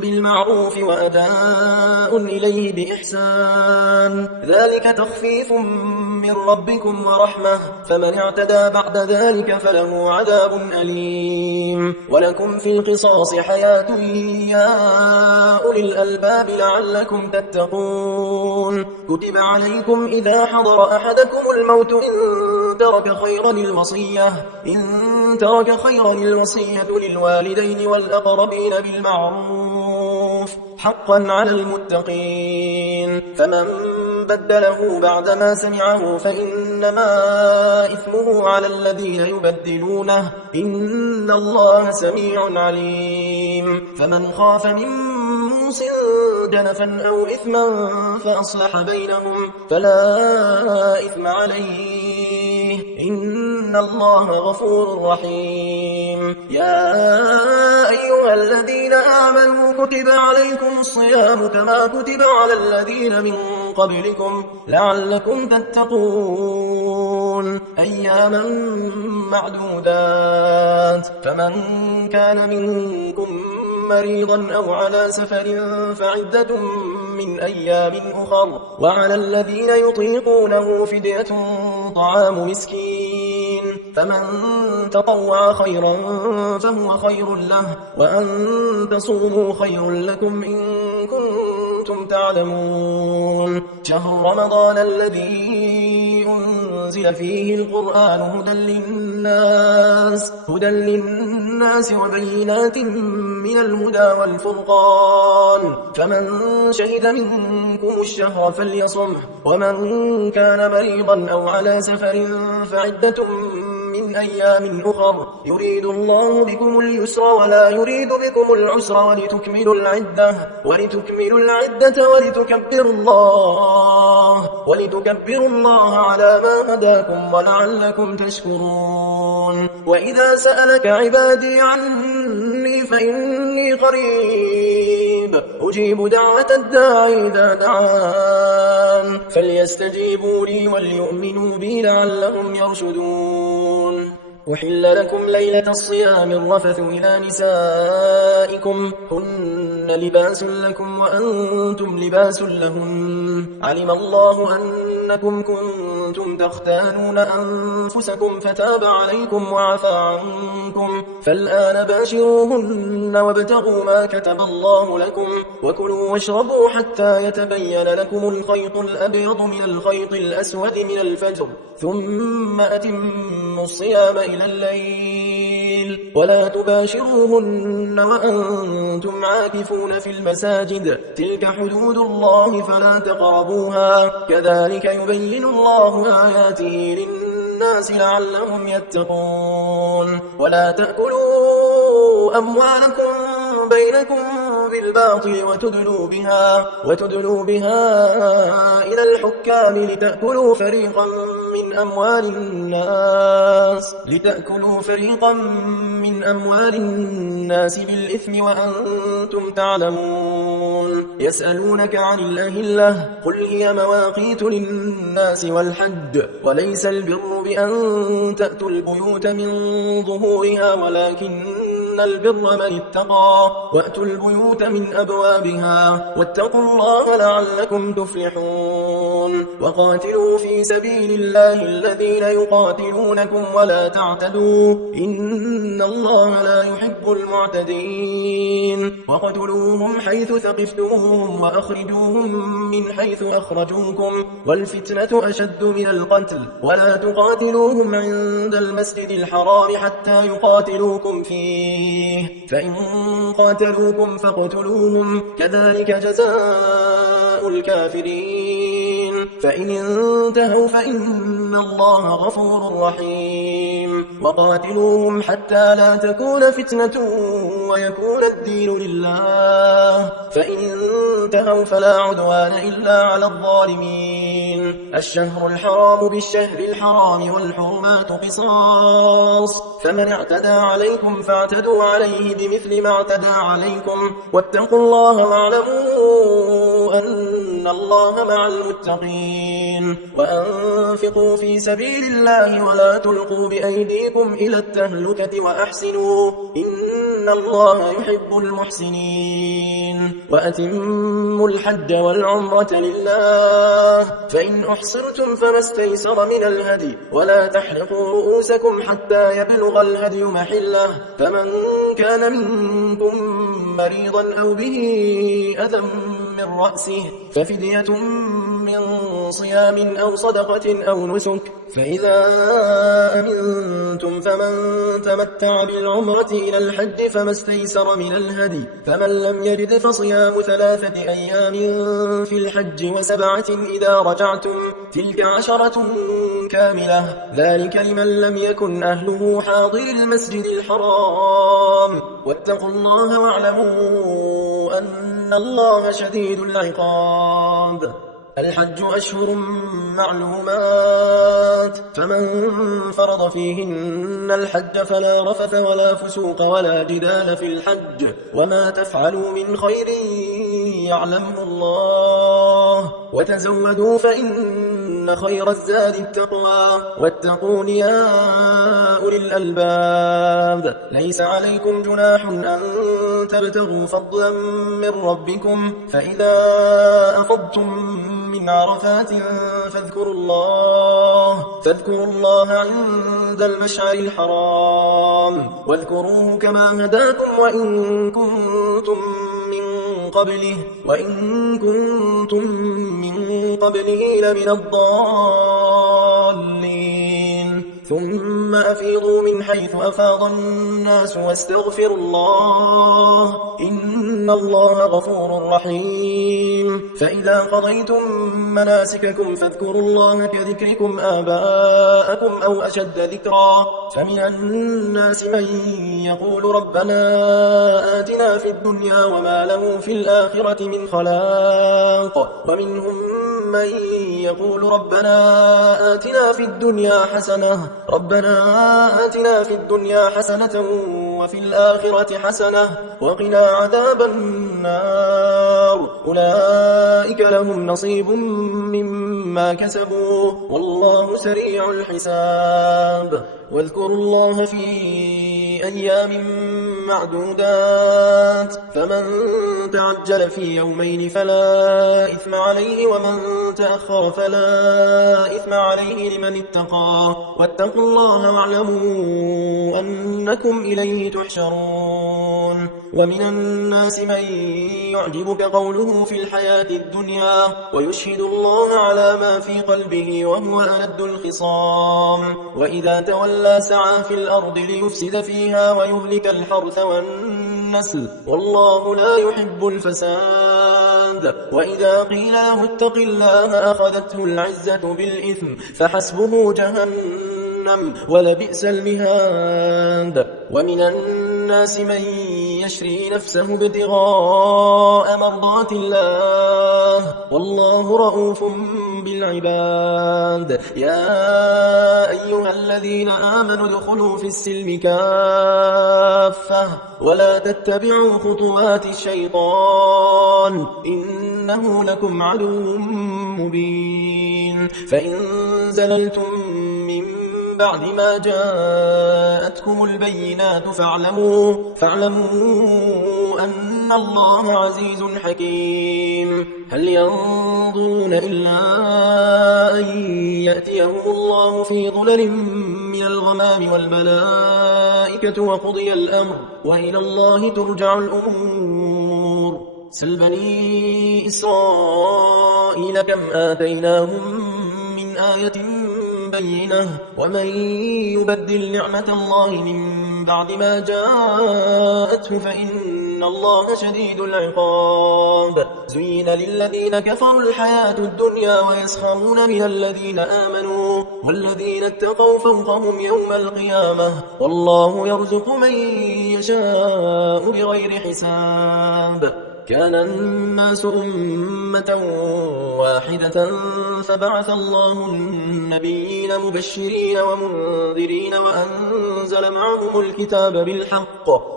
بالمعروف وأداء إليه بإحسان ذلك تخفيف من ربكم ورحمة فمن اعتدى بعد ذلك فله عذاب أليم ولكم في القصاص حياة يا أولي الألباب لعلكم تتقون كتب عليكم إذا حضر أحدكم الموت إن ترك خيرا الوصية للوالدين والأقربين بالمعروف حقا على المتقين فمن بدله بعدما سمعه فإنما إثمه على الذين يبدلونه إن الله سميع عليم فمن خاف من موص جنفا أو إثما فأصلح بينهم فلا إثم عليه إن الله غفور رحيم يا أيها الذين آمنوا كتب عليكم الصيام كما كتب على الذين من قبلكم لعلكم تتقون أياما معدودات فمن كان منكم مريضا أو على سفر فعدة من أيام أخر وعلى الذين يطيقونه فدية طعام مسكين فمن تطوع خيرا فهو خير له وأن تصوموا خير لكم إن كنتم تعلمون شهر رمضان الذي أنزل فيه القرآن هدى للناس للناس وبينات من الهدى والفرقان، فمن شهد منكم الشهر فليصمه، ومن كان مريضا أو على سفر فعدة من أيام أخر، يريد الله بكم اليسر ولا يريد بكم العسر ولتكملوا العدة ولتكبروا الله على ما هداكم ولعلكم تشكرون. وإذا سألك عبادي عني فإني قريب أجيب دعوة الداعي إذا دعان، فليستجيبوا لي وليؤمنوا بي لعلهم يرشدون. أحل لكم ليلة الصيام الرفث إلى نسائكم هن لباس لكم وأنتم لباس لهن، علم الله أنكم كنتم تختانون أنفسكم فتاب عليكم وعفى عنكم، فالآن باشروهن وابتغوا ما كتب الله لكم، وكلوا واشربوا حتى يتبين لكم الخيط الأبيض من الخيط الأسود من الفجر، ثم أتموا الصيام إلى الليل، ولا تباشروهن وأنتم عاكفون في المساجد، تلك حدود الله فلا تقربوها، كذلك يبين الله آياته للناس لعلهم يتقون. ولا تأكلوا أموالكم بينكم بالباطل وتدلوا بها إلى الحكام لتأكلوا فريقا من أموال الناس بالإثم وأنتم تعلمون. يسألونك عن الأهلة قل هي مواقيت للناس والحج، وليس البر بأن تأتوا البيوت من ظهورها ولكن البر من اتقى، وأتوا البيوت من أبوابها، واتقوا الله لعلكم تفلحون. وقاتلوا في سبيل الله الذين يقاتلونكم ولا تعتدوا إن الله لا يحب المعتدين. وقتلوهم حيث ثقفتموهم وأخرجوهم من حيث أخرجوكم، والفتنة أشد من القتل، ولا تقاتلوهم عند المسجد الحرام حتى يقاتلوكم فيه، فإن قاتلوكم فاقتلوهم، كذلك جزاء الكافرين، فإن انتهوا فإن الله غفور رحيم. وقاتلوهم حتى لا تكون فتنة ويكون الدين لله، فإن انتهوا فلا عدوان إلا على الظالمين. الشهر الحرام بالشهر الحرام والحرمات قصاص، فمن اعتدى عليكم فاعتدوا عليه بمثل ما اعتدى عليكم، واتقوا الله واعلموا أن الله مع المتقين. وأنفقوا في سبيل الله ولا تلقوا بأيديكم إلى التهلكة وأحسنوا إن الله يحب المحسنين. وأتموا الحج والعمرة لله، فإن أحصرتم فما استيسر من الهدي، ولا تحلقوا رؤوسكم حتى يبلغ الهدي محله، فمن كان منكم مريضا أو به أذى من رأسه ففدية من صيام أو صدقة أو نسك، فإذا أمنتم فمن تمتع بالعمرة إلى الحج فما استيسر من الهدي، فمن لم يجد فصيام 3 أيام في الحج و7 إذا رجعتم، تلك 10 كاملة، ذلك لمن لم يكن أهله حاضر المسجد الحرام. واتقوا الله واعلموا أن الله شديد العقاب. الحج أشهر معلومات، فمن فرض فيهن الحج فلا رفث ولا فسوق ولا جدال في الحج، وما تفعلوا من خير يعلمه الله، وتزودوا فإن خير الزاد التقوى، واتقون يا أولي الألباب. ليس عليكم جناح أن تبتغوا فضلا من ربكم، فإذا أفضتم من عرفات فاذكروا الله عند المشعر الحرام، واذكروه كما هداكم وإن كنتم من قبله لمن الضالين. ثم ثم أفيضوا من حيث أفاض الناس واستغفروا الله إن الله غفور رحيم فإذا قضيتم مناسككم فاذكروا الله كذكركم آباءكم أو أشد ذكرا فمن الناس من يقول ربنا آتنا في الدنيا وما له في الآخرة من خلاق ومنهم من يقول ربنا آتنا في الدنيا حسنة وفي الآخرة حسنة وقنا عذاب النار أولئك لهم نصيب مما كسبوا والله سريع الحساب واذكروا الله في أيام معدودات فمن تعجل في يومين فلا إثم عليه ومن تأخر فلا إثم عليه لمن اتقى واتقوا الله واعلموا أنكم إليه تحشرون ومن الناس من يعجبك قوله في الحياة الدنيا ويشهد الله على ما في قلبه وهو ألد الخصام وإذا تولى سعى في الأرض ليفسد فيها ويهلك الحرث والنسل والله لا يحب الفساد وإذا قيل له اتق الله أخذته العزة بالإثم فحسبه جهنم ولبئس المهاد ومن الناس من يشري نفسه ابتغاء مرضات الله والله رؤوف بالعباد يا أيها الذين آمنوا ادخلوا في السلم كافة ولا تتبعوا خطوات الشيطان إنه لكم عدو مبين فإن زللتم من بعد ما جاءتكم البينات فاعلموا أن الله عزيز حكيم هل ينظرون إلا أن يأتيهم الله في ظلل من الغمام والملائكة وقضي الأمر وإلى الله ترجع الأمور سل بني إسرائيل كم آتيناهم من آية بينة ومن يبدل نعمة الله من بعد ما جاءته فإن الله شديد العقاب زين للذين كفروا الحياة الدنيا ويسخرون من الذين آمنوا والذين اتقوا فوقهم يوم القيامة والله يرزق من يشاء بغير حساب كان الناس أمة واحدة فبعث الله النبيين مبشرين ومنذرين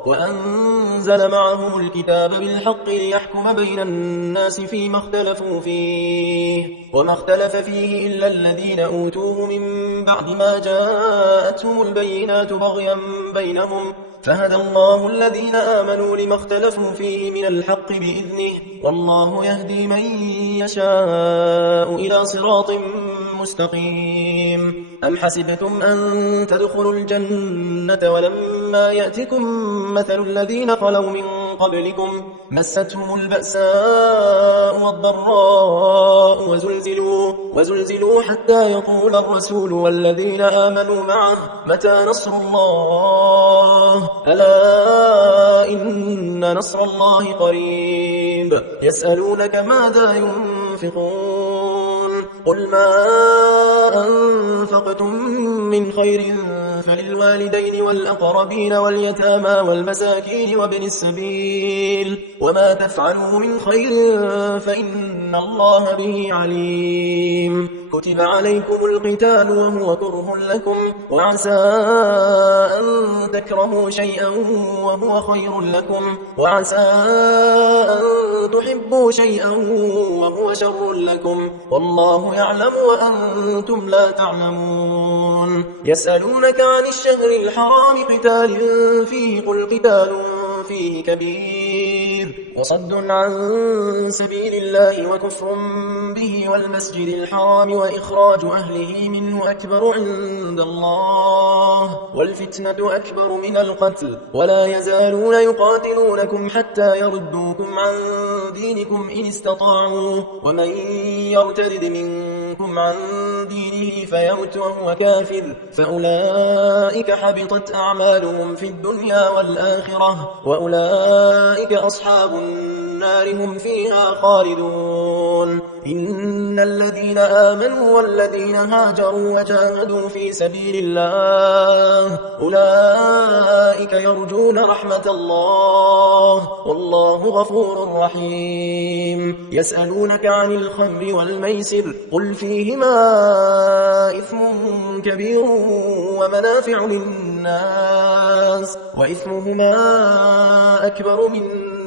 وأنزل معهم الكتاب بالحق ليحكم بين الناس فيما اختلفوا فيه وما اختلف فيه إلا الذين أوتوه من بعد ما جاءتهم البينات بغيا بينهم فهدى الله الذين آمنوا لما اختلفوا فيه من الحق بإذنه والله يهدي من يشاء إلى صراط مستقيم أم حسبتم أن تدخلوا الجنة ولما يأتكم مثل الذين خلوا من قبلكم مستهم البأساء والضراء وزلزلوا حتى يقول الرسول والذين آمنوا معه متى نصر الله ألا إن نصر الله قريب يسألونك ماذا ينفقون قل ما أنفقتم من خير فللوالدين والأقربين واليتامى والمساكين وابن السبيل وما تفعلوا من خير فإن الله به عليم كتب عليكم القتال وهو كره لكم وعسى أن تكرهوا شيئا وهو خير لكم وعسى أن تحبوا شيئا وهو شر لكم والله يعلم وأنتم لا تعلمون يسألونك عن الشهر الحرام قتال فيه قل قتال فيه كبير كبير وصد عن سبيل الله وكفر به والمسجد الحرام وإخراج أهله منه أكبر عند الله والفتنة أكبر من القتل ولا يزالون يقاتلونكم حتى يردوكم عن دينكم إن استطاعوا ومن يرتد منكم عن دينه فيمت وهو كافر فأولئك حبطت أعمالهم في الدنيا والآخرة وأولئك أصحاب النار هم فيها خالدون إن الذين آمنوا والذين هاجروا وجاهدوا في سبيل الله أولئك يرجون رحمة الله والله غفور رحيم يسألونك عن الخمر والميسر قل فيهما إثم كبير ومنافع للناس وإثمهما أكبر من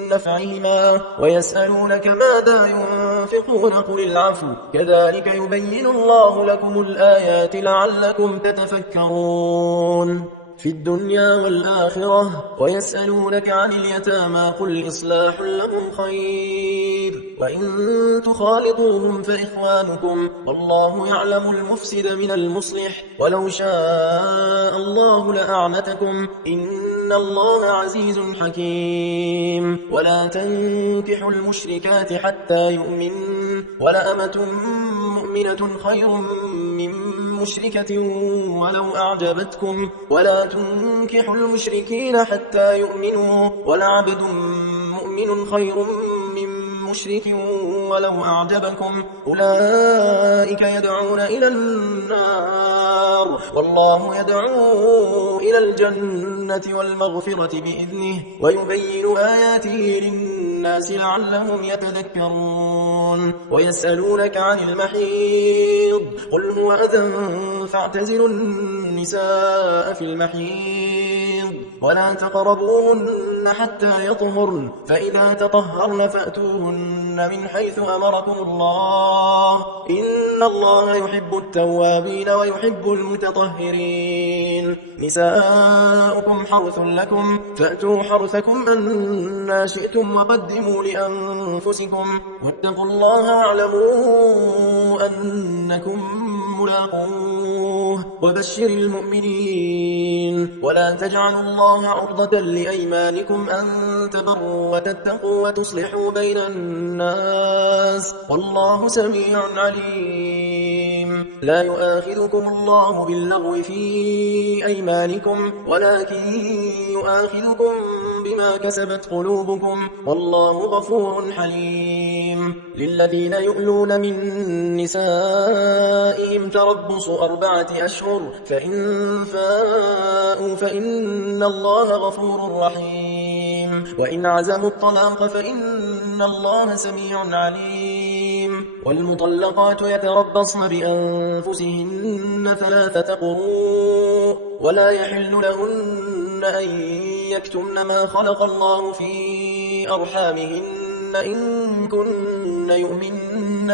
نفعهما ويسألونك ماذا ينفقون قل العفو كذلك يبين الله لكم الآيات لعلكم تتفكرون في الدنيا والآخرة ويسألونك عن اليتامى قل إصلاح لهم خير وإن تخالطوهم فإخوانكم والله يعلم المفسد من المصلح ولو شاء الله لأعنتكم إن الله عزيز حكيم ولا تنكحوا المشركات حتى يؤمن ولأمة مؤمنة خير من مشركة ولو أعجبتكم ولا تنكحوا المشركين حتى يؤمنوا ولعبد مؤمن خير من مشرك ولو أعجبكم أولئك يدعون إلى النار والله يدعو إلى الجنة والمغفرة بإذنه ويبين آياته للناس لعلهم يتذكرون ويسألونك عن المحيض قل هو أذى فاعتزلوا النساء في المحيض ولا تقربوهن حتى يطهرن فإذا تطهرن فأتوهن من حيث أمركم الله إن الله يحب التوابين ويحب المتطهرين نساؤكم حرث لكم فأتوا حرثكم أنا شئتم وقدموا لأنفسكم واتقوا الله واعلموا أنكم ملاقوه وبشر المؤمنين ولا تجعلوا الله عرضة لأيمانكم أن تبروا وتتقوا وتصلحوا بين الناس والله سميع عليم لا يؤاخذكم الله باللغو في أيمانكم ولكن يؤاخذكم بما كسبت قلوبكم والله غفور حليم للذين يؤلون من نسائهم تربص 4 أشهر فإن فاءوا فإن الله غفور رحيم وإن عزموا الطلاق فإن الله سميع عليم والمطلقات يتربصن بأنفسهن 3 قروء ولا يحل لهن أن يكتمن ما خلق الله في أرحامهن إن كن يؤمن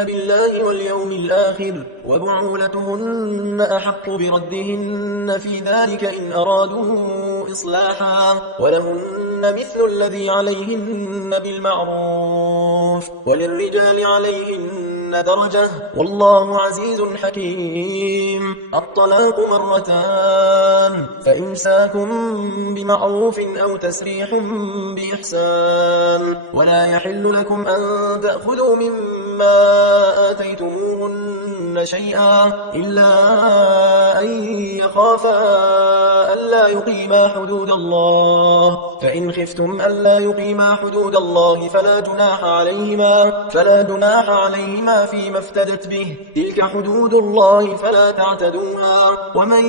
بالله واليوم الآخر وبعولتهن أحق بردهن في ذلك إن أرادوا إصلاحا ولهن مثل الذي عليهن بالمعروف وللرجال عليهن درجة والله عزيز حكيم الطلاق 2 مرتان فإمساكم بمعروف أو تسريح بإحسان ولا يحل لكم أن تأخذوا مما آتيتموهن شيئا إلا أن يخافا ألا يقيما حدود الله فإن خفتم ألا يقيما حدود الله فلا جناح عليهما فيما افتدت به تلك حدود الله فلا تعتدوها ومن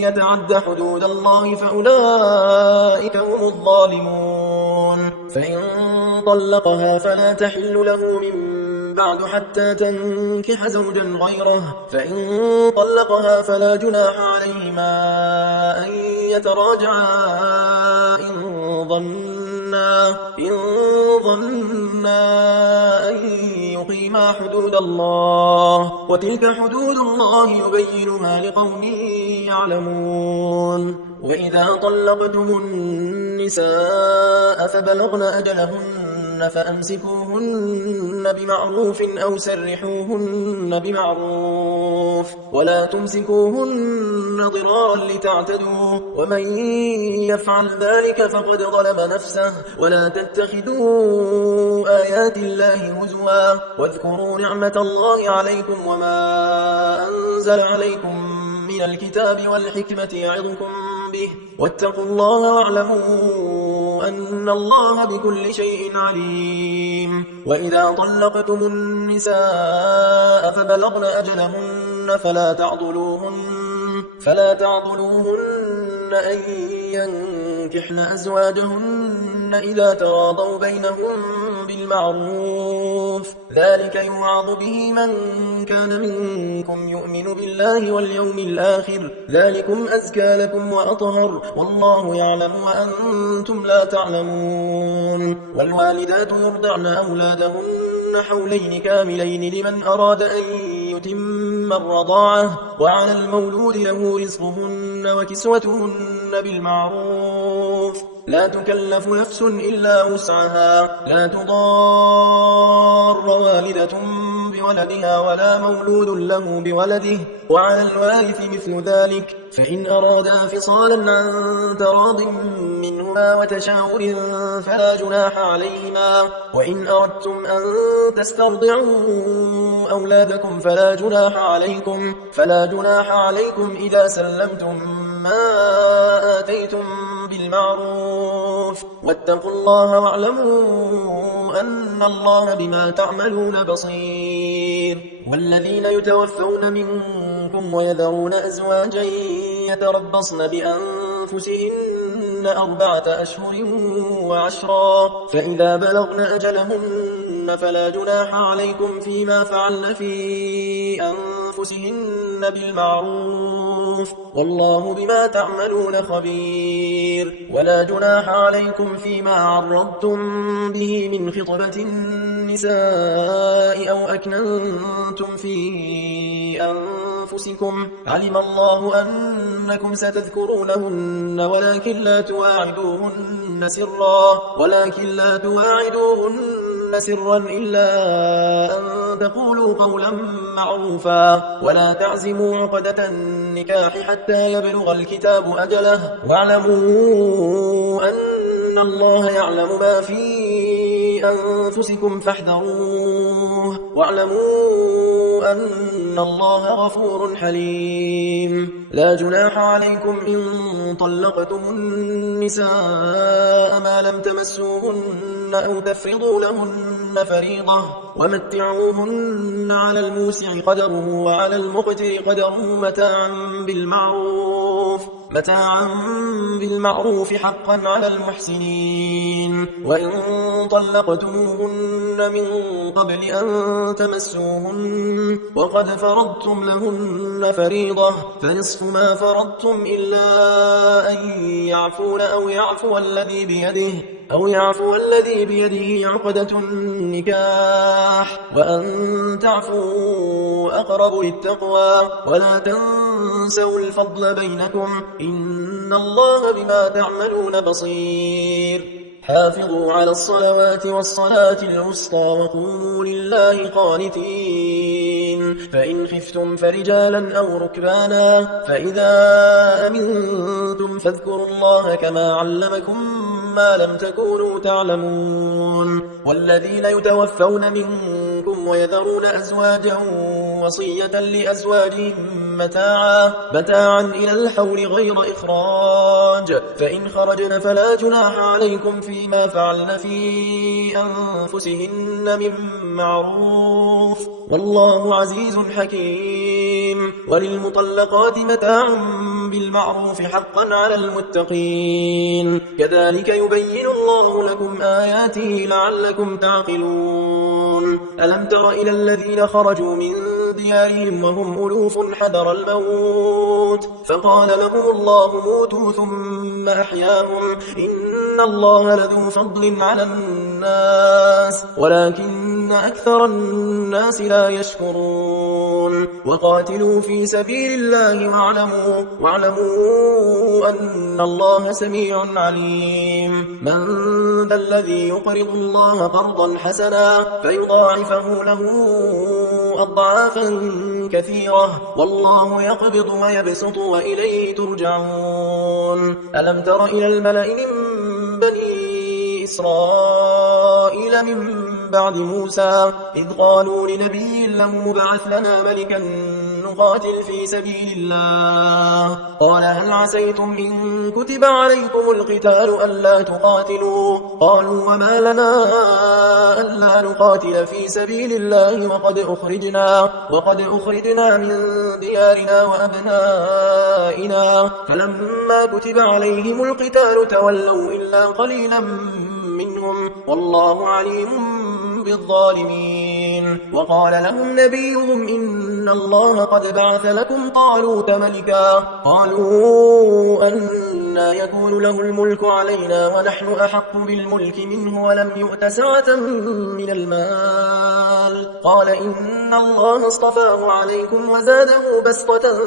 يتعد حدود الله فأولئك هم الظالمون فإن طلقها فلا تحل له من بعد حتى تنكح زوجا غيره فإن طلقها فلا جناح عليهما أن يتراجعا إن ظنا أن يقيما حدود الله وتلك حدود الله يبينها لقوم يعلمون وإذا طلقتم النساء فبلغن أجلهن فأمسكوهن بمعروف أو سرحوهن بمعروف ولا تمسكوهن ضرارا لتعتدوا ومن يفعل ذلك فقد ظلم نفسه ولا تتخذوا آيات الله هزوا واذكروا نعمة الله عليكم وما أنزل عليكم من الكتاب والحكمة يعظكم به واتقوا الله واعلموا أن الله بكل شيء عليم وإذا طلقتم النساء فبلغن أجلهن فلا تعضلوهن أن ينكحن أزواجهن إذا تراضوا بينهم بالمعروف ذلك يوعظ به من كان منكم يؤمن بالله واليوم الآخر ذلكم أزكى لكم وأطهر والله يعلم وأنتم لا تعلمون والوالدات يرضعن أولادهن حولين كاملين لمن أراد أن يتم الرضاعة وعلى المولود له رزقهن وكسوتهن بالمعروف لا تكلف نفس إلا وسعها لا تضار والدة بولدها ولا مولود له بولده وعلى الوارث مثل ذلك فإن أرادا فصالا عن تراض منهما وتشاور فلا جناح عليهما وإن أردتم أن تسترضعوا أولادكم فلا جناح عليكم إذا سلمتم ما آتيتم بالمعروف واتقوا الله واعلموا أن الله بما تعملون بصير والذين يتوفون منكم ويذرون أزواجا يتربصن بأنفسهن 4 أشهر و10 فإذا بلغن أجلهن فلا جناح عليكم فيما فعلن في أنفسهن بالمعروف والله بما تعملون خبير ولا جناح عليكم فيما عرضتم به من خطبة النساء أو أكننتم في أنفسكم علم الله أنكم ستذكرونهن ولكن لا تواعدوهن سرا إلا أن تقولوا قولا معروفا ولا تعزموا عقدة النكاح حتى يبلغ الكتاب أجله واعلموا أن الله يعلم ما في أنفسكم فاحذروه واعلموا أن الله غفور حليم لا جناح عليكم إن طلقتم النساء ما لم تمسوهن أو تفرضوا لهن فريضة ومتعوهن على الموسع قدره وعلى المقتر قدره متاعا بالمعروف حقا على المحسنين وإن طلقتموهن من قبل أن تمسوهن وقد فرضتم لهن فريضة فنصف ما فرضتم إلا أن يعفون أو يعفو الذي بيده عقدة النكاح وأن تعفوا أقرب للتقوى ولا تنسوا الفضل بينكم إن الله بما تعملون بصير حافظوا على الصلوات والصلاة الوسطى وقوموا لله قانتين فإن خفتم فرجالا أو ركبانا فإذا أمنتم فاذكروا الله كما علمكم ما لم تكونوا تعلمون والذين يتوفون منكم ويذرون أزواجا وصية لأزواجهم متاعا إلى الحول غير إخراج فإن خرجن فلا جناح عليكم فيما فعلن في أنفسهن من معروف والله عزيز حكيم وللمطلقات متاع بالمعروف حقا على المتقين كذلك يبين الله لكم آياته لعلكم تعقلون ألم تر إلى الذين خرجوا من ديارهم وهم ألوف حذر الموت فقال لهم الله موتوا ثم أحياهم إن الله لذو فضل على الناس ولكن ولكن أكثر الناس لا يشكرون وقاتلوا في سبيل الله واعلموا أن الله سميع عليم من ذا الذي يقرض الله قرضا حسنا فيضاعفه له أضعافا كثيرة والله يقبض ويبسط وإليه ترجعون ألم تر إلى الملأ من بني إسرائيل من بعد موسى إذ قالوا لنبي له مبعث لنا ملكا نقاتل في سبيل الله قال هل عسيتم إن كتب عليكم القتال ألا تقاتلوا قالوا وما لنا ألا نقاتل في سبيل الله وقد أخرجنا من ديارنا وأبنائنا فلما كتب عليهم القتال تولوا إلا قليلا منهم والله عليم بالظالمين وقال لهم نبيهم إن الله قد بعث لكم طالوت ملكا قالوا أنى يكون له الملك علينا ونحن أحق بالملك منه ولم يؤت سعة من المال قال إن الله اصطفاه عليكم وزاده بسطة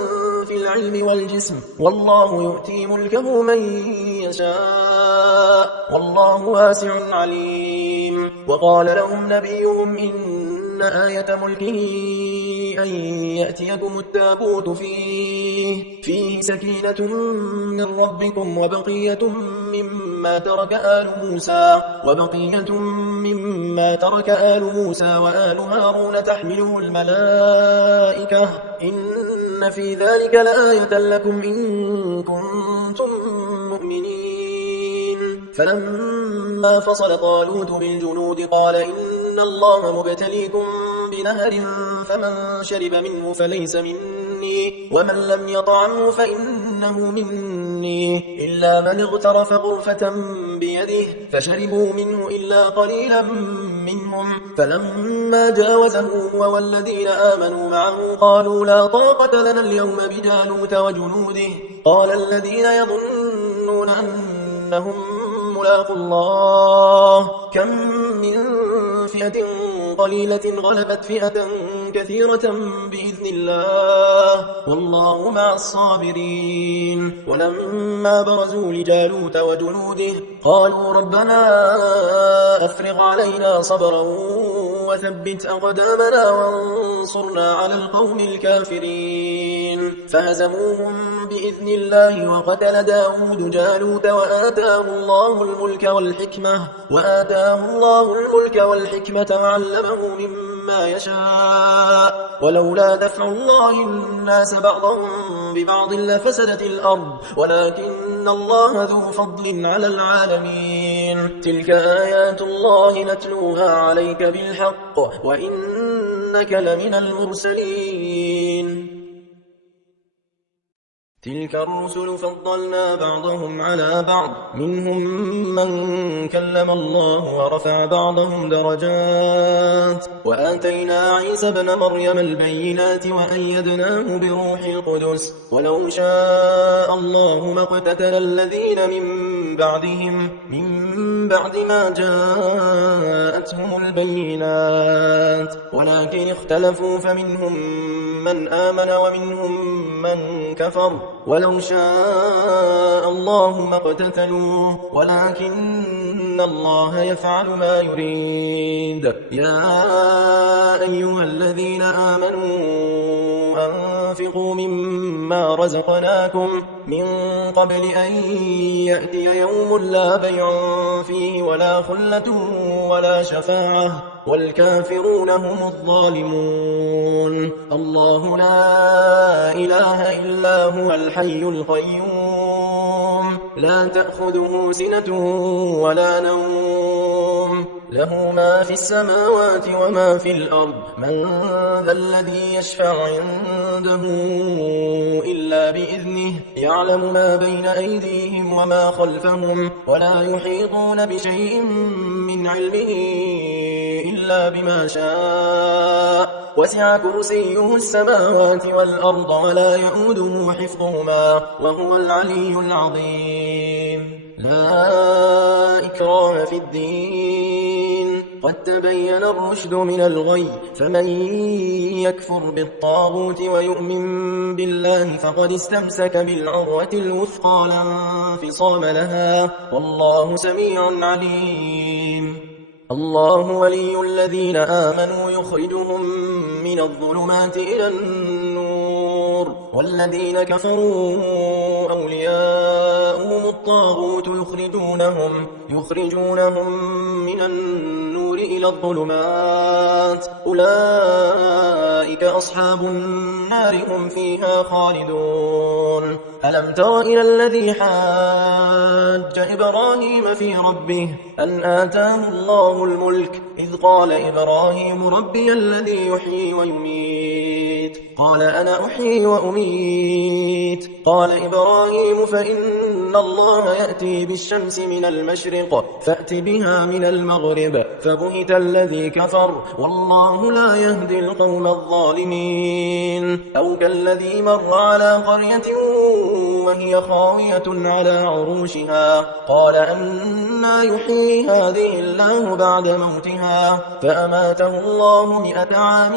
في العلم والجسم والله يؤتي ملكه من يشاء والله واسع عليم وقال لهم نبيهم إن آية ملكه أن يأتيكم التابوت فيه سكينة من ربكم وبقية مما ترك آل موسى وآل هارون تحمله الملائكة إن في ذلك لآية لكم إن كنتم مؤمنين فلما فصل طالوت بالجنود قال إن الله مبتليكم بنهر فمن شرب منه فليس مني ومن لم يطعمه فإنه مني إلا من اغترف غرفة بيده فشربوا منه إلا قليلا منهم فلما جاوزه هو والذين آمنوا معه قالوا لا طاقة لنا اليوم بجالوت وجنوده قال الذين يظنون أنهم ملاقوا الله كم من فئة قليلة غلبت فئة كثيرة بإذن الله والله مع الصابرين ولما برزوا لجالوت وجنوده قالوا ربنا أفرغ علينا صبرا وثبت أقدامنا وانصرنا على القوم الكافرين فهزموهم بإذن الله وقتل داود جالوت وآتاه الله الملك والحكمة وعلمه مما يشاء ولولا دفع الله الناس بعضهم ببعض لفسدت الأرض ولكن الله ذو فضل على العالمين تلك آيات الله نتلوها عليك بالحق وإنك لمن المرسلين تلك الرسل فضلنا بعضهم على بعض منهم من كلم الله ورفع بعضهم درجات وآتينا عيسى ابن مريم البينات وأيدناه بروح القدس ولو شاء الله ما اقتتل الذين من بعد ما جاءتهم البينات ولكن اختلفوا فمنهم من آمن ومنهم من كفر ولو شاء الله ما اقتتلوا ولكن الله يفعل ما يريد يا أيها الذين آمنوا أنفقوا مما رزقناكم من قبل أن يأتي يوم لا بيع فيه ولا خلة ولا شفاعة والكافرون هم الظالمون الله لا إله إلا هو الحي القيوم لا تأخذه سنة ولا نوم له ما في السماوات وما في الأرض من ذا الذي يشفع عنده إلا بإذنه يعلم ما بين أيديهم وما خلفهم ولا يحيطون بشيء من علمه إلا بما شاء وسع كرسيه السماوات والأرض ولا يؤوده حفظهما وهو العلي العظيم لا إكراه في الدين قد تبين الرشد من الغي فمن يكفر بالطاغوت ويؤمن بالله فقد استمسك بالعروة الوثقى لا انفصام لها والله سميع عليم الله ولي الذين آمنوا يخرجهم من الظلمات إلى النور والذين كفروا أولياؤهم الطاغوت يخرجونهم من النور إلى الظلمات أولئك أصحاب النار هم فيها خالدون ألم تر إلى الذي حاج إبراهيم في ربه أن آتاه الله الملك إذ قال إبراهيم ربي الذي يحيي ويميت قال أنا أحيي وأميت قال إبراهيم فإن الله يأتي بالشمس من المشرق فأت بها من المغرب فبهت الذي كفر والله لا يهدي القوم الظالمين أو كالذي مر على قرية وهي خاوية على عروشها قال أنى يحيي هذه الله بعد موتها فأماته الله 100 عام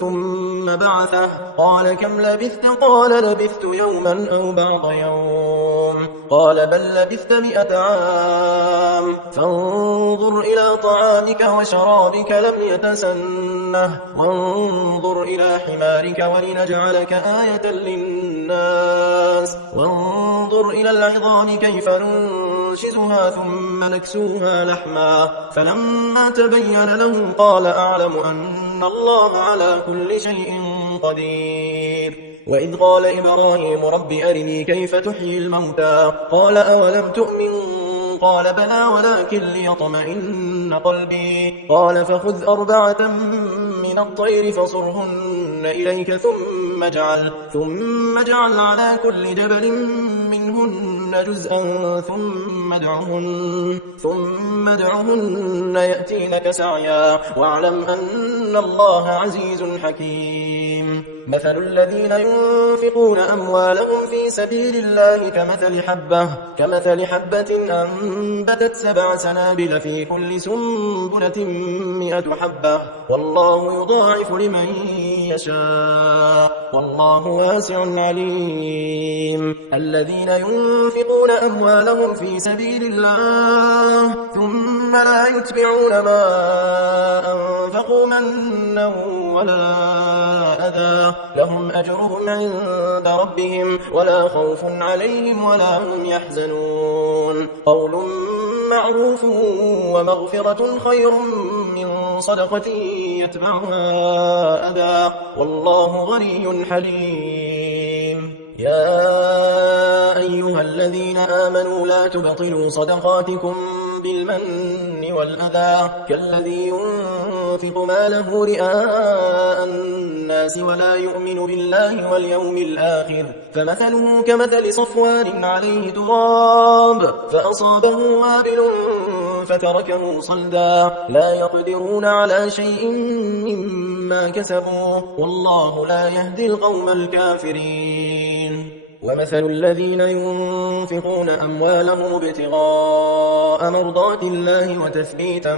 ثم بعثه قال كم لبثت قال لبثت يوما أو بعض يوم قال بل لبثت 100 عام فانظر إلى طعامك وشرابك لم يتسنه وانظر إلى حمارك ولنجعلك آية للناس وانظر إلى العظام كيف ننشزها ثم نكسوها لحما فلما تبين له قال أعلم أن الله على كل شيء قدير وإذ قال إبراهيم رب أرني كيف تحيي الموتى قال أولم تؤمن قال بلى ولكن ليطمئن قلبي قال فخذ 4 من الطير فصرهن إليك ثم اجعل على كل جبل منهن جزءا ثم ادعهن يأتينك سعيا واعلم أن الله عزيز حكيم مثل الذين ينفقون أموالهم في سبيل الله كمثل حبة أنبتت 7 سنابل في كل سنبلة 100 حبة والله يضاعف لمن يشاء والله واسع عليم الذين ينفقون أموالهم في سبيل الله ثم لا يتبعون ما أنفقوا منا ولا أذى لهم أجرهم عند ربهم ولا خوف عليهم ولا هم يحزنون قول معروف ومغفرة خير من صدقة يتبعها أذى والله غني حليم يا أيها الذين آمنوا لا تبطلوا صدقاتكم بالمن والأذى كالذي ينفق ماله رئاء الناس ولا يؤمن بالله واليوم الآخر فمثله كمثل صفوان عليه تراب فأصابه وابل فتركه صلدا لا يقدرون على شيء مما كسبوا والله لا يهدي القوم الكافرين ومثل الذين ينفقون أموالهم ابتغاء مرضات الله وتثبيتا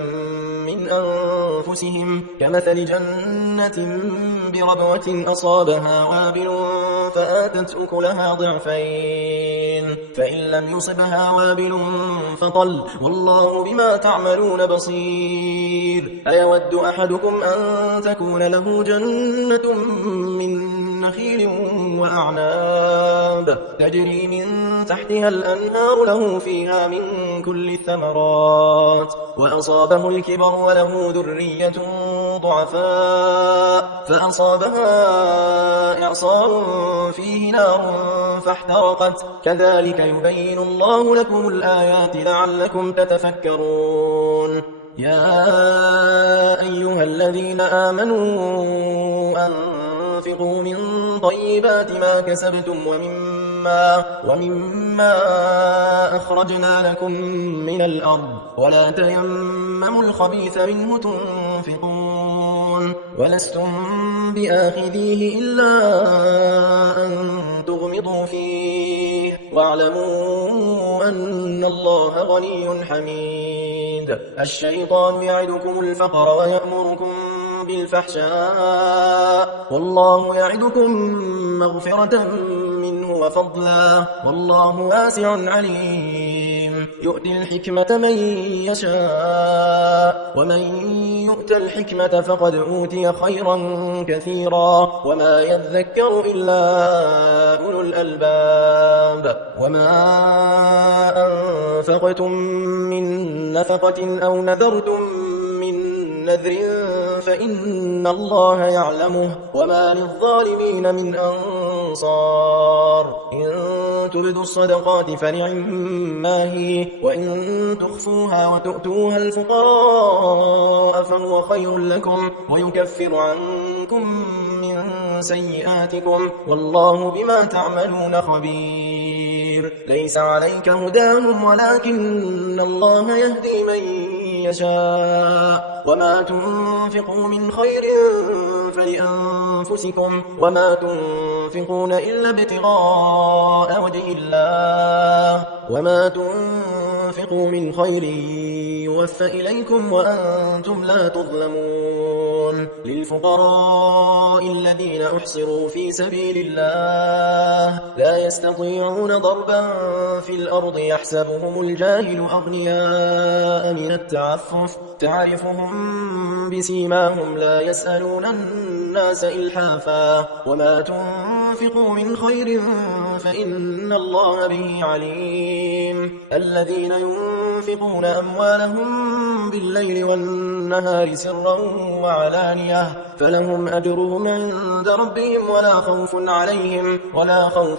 من أنفسهم كمثل جنة بربوة أصابها وابل فآتت أكلها ضعفين فإن لم يصبها وابل فطل والله بما تعملون بصير أيود أحدكم أن تكون له جنة من نخيل وأعناب تجري من تحتها الأنهار له فيها من كل الثمرات وأصابه الكبر وله ذرية ضعفاء فأصابها إعصار فيه نار فاحترقت كذلك يبين الله لكم الآيات لعلكم تتفكرون يا أيها الذين آمنوا أنفقوا من طيبات ما كسبتم ومما أخرجنا لكم من الأرض ولا تيمموا الخبيث منه تنفقون ولستم بآخذيه إلا أن تغمضوا فيه واعلموا أن الله غني حميد شديد الشيطان يعدكم الفقر ويأمركم بالفحشاء والله يعدكم مغفرة منه وفضلا والله واسع عليم يؤتي الحكمة من يشاء ومن يؤت الحكمة فقد أوتي خيرا كثيرا وما يذكر إلا أولو الألباب وما أنفقتم من نفقة أو نذرتم من نذر فإن الله يعلمه وما للظالمين من أنصار إن تبدوا الصدقات فنعما هي وإن تخفوها وتؤتوها الفقراء فهو خير لكم ويكفر عنكم من سيئاتكم والله بما تعملون خبير ليس عليك هداهم ولكن الله يهدي من يشاء وما تنفقوا من خير فلأنفسكم وما تنفقون إلا ابتغاء وجه الله وما تنفقوا من خير يوفى إليكم وأنتم لا تظلمون للفقراء الذين أحصروا في سبيل الله لا يستطيعون ضربا في الأرض يحسبهم الجاهل أغنياء من التعفف تعرفهم بسيماهم لا يسألون الناس إلحافا وما تنفقوا من خير فإن الله به عليم الذين ينفقون أموالهم بالليل والنهار سرا وعلانية فلهم أجرهم عند ربهم ولا خوف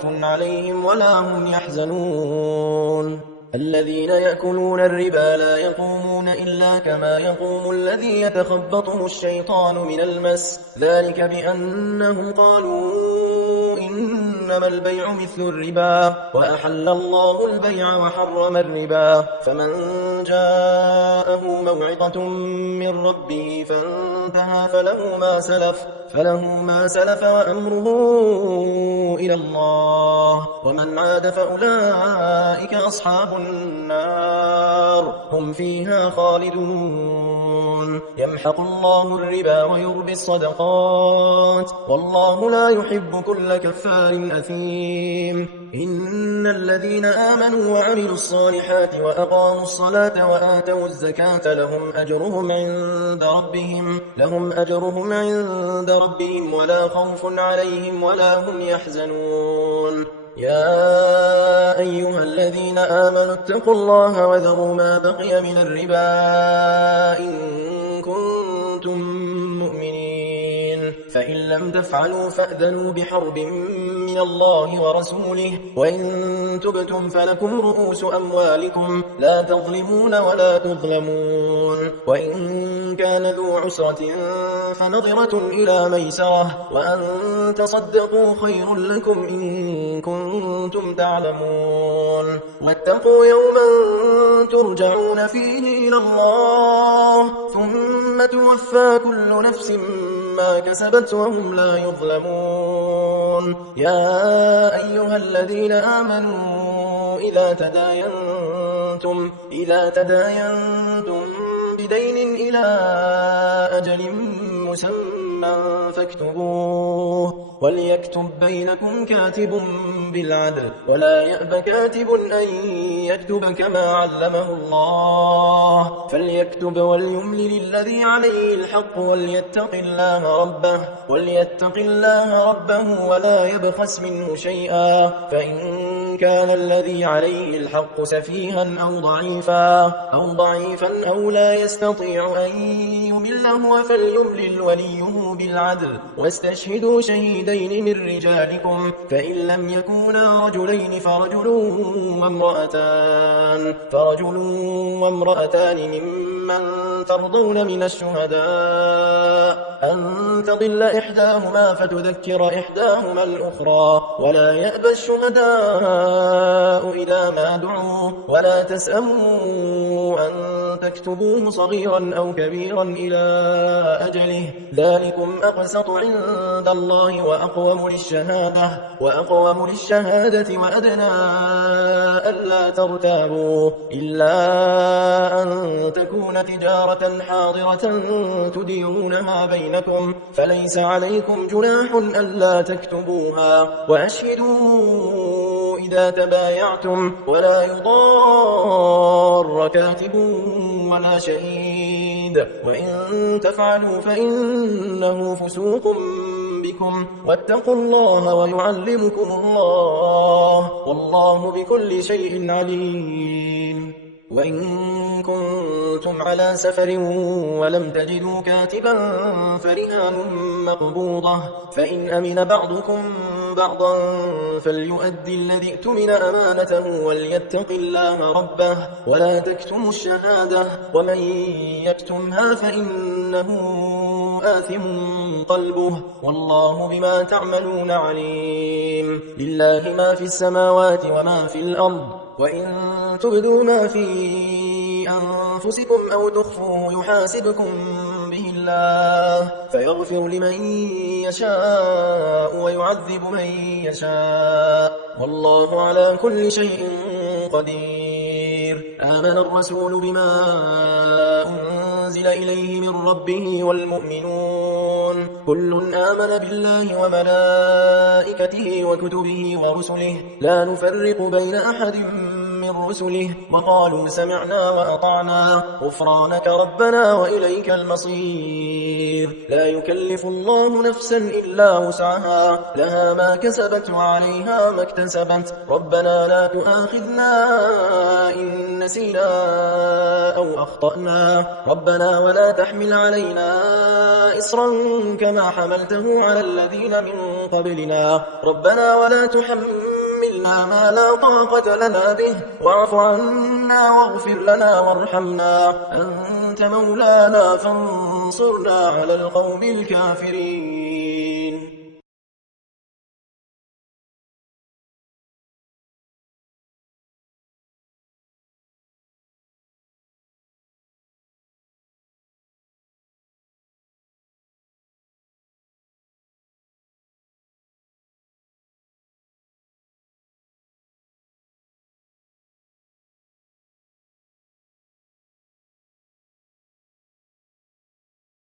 عليهم ولا هم يحزنون الذين يأكلون الربا لا يقومون إلا كما يقوم الذي يتخبطه الشيطان من المس ذلك بأنه قالوا إنما البيع مثل الربا وأحل الله البيع وحرم الربا فمن جاءه موعظة من ربه فانتهى فله ما سلف وأمره إلى الله ومن عاد فأولئك أصحاب النار هم فيها خالدون يمحق الله الربا ويربي الصدقات والله لا يحب كل كفار أثيم إن الذين آمنوا وعملوا الصالحات وأقاموا الصلاة وآتوا الزكاة لهم أجرهم عند ربهم ولا خوف عليهم ولا هم يحزنون يا أيها الذين آمنوا اتقوا الله وذروا ما بقي من الربا إن كنتم مؤمنين فإن لم تفعلوا فأذنوا بحرب من الله ورسوله وإن تبتم فلكم رؤوس أموالكم لا تظلمون ولا تظلمون وإن كان ذو عسرة فنظرة إلى ميسرة وأن تصدقوا خير لكم إن كنتم تعلمون واتقوا يوما ترجعون فيه إلى الله ثم توفى كل نفس ما كسبت وهم لا يظلمون يا أيها الذين آمنوا إذا تداينتم بدين إلى أجل مسمى فاكتبوه وليكتب بينكم كاتب بالعدل ولا يأب كاتب أن يكتب كما علمه الله فليكتب وليملل الذي عليه الحق وليتق الله ربه ولا يبخس منه شيئا فإن كان الذي عليه الحق سفيها أو ضعيفا أو لا يستطيع أن يمل هو فليملل وليه بالعدل واستشهدوا شهيدين من رجالكم فإن لم يكونا رجلين فرجل وامرأتان ممن ممن ترضون من الشهداء أن تضل إحداهما فتذكر إحداهما الأخرى ولا يأبى الشهداء إذا ما دعوا ولا تسأموا أن تكتبوه صغيرا أو كبيرا إلى أجله ذلكم أقسط عند الله وأقوم للشهادة وأدنى ألا ترتابوا إلا أن تكون تجارة حاضرة تديرونها بينكم فليس عليكم جناح ألا تكتبوها وأشهدوا إذا تبايعتم ولا يضار كاتب ولا شهيد وإن تفعلوا فإنه فسوق بكم واتقوا الله ويعلمكم الله والله بكل شيء عليم وإن كنتم على سفر ولم تجدوا كاتبا فرهان مقبوضة فإن أمن بعضكم بعضا فليؤدي الذي اؤتمن أمانته وليتق الله ربه ولا تكتموا الشهادة ومن يكتمها فإنه آثم قلبه والله بما تعملون عليم لله ما في السماوات وما في الأرض وإن تبدوا ما في أنفسكم أو تخفوه يحاسبكم به الله فيغفر لمن يشاء ويعذب من يشاء والله على كل شيء قدير آمن الرسول بما أنزل إليه من ربه والمؤمنون كل آمن بالله وملائكته وكتبه ورسله لا نفرق بين أحد من رسله وقالوا سمعنا وأطعنا غفرانك ربنا وإليك المصير لا يكلف الله نفسا إلا وسعها لها ما كسبت وعليها ما اكتسبت ربنا لا تؤاخذنا إن نسينا أو أخطأنا ربنا ولا تحمل علينا إصرا كما حملته على الذين من قبلنا ربنا ولا تحملنا ما لا طاقة لنا به واعف عنا واغفر لنا وارحمنا أنت مولانا فانصرنا على القوم الكافرين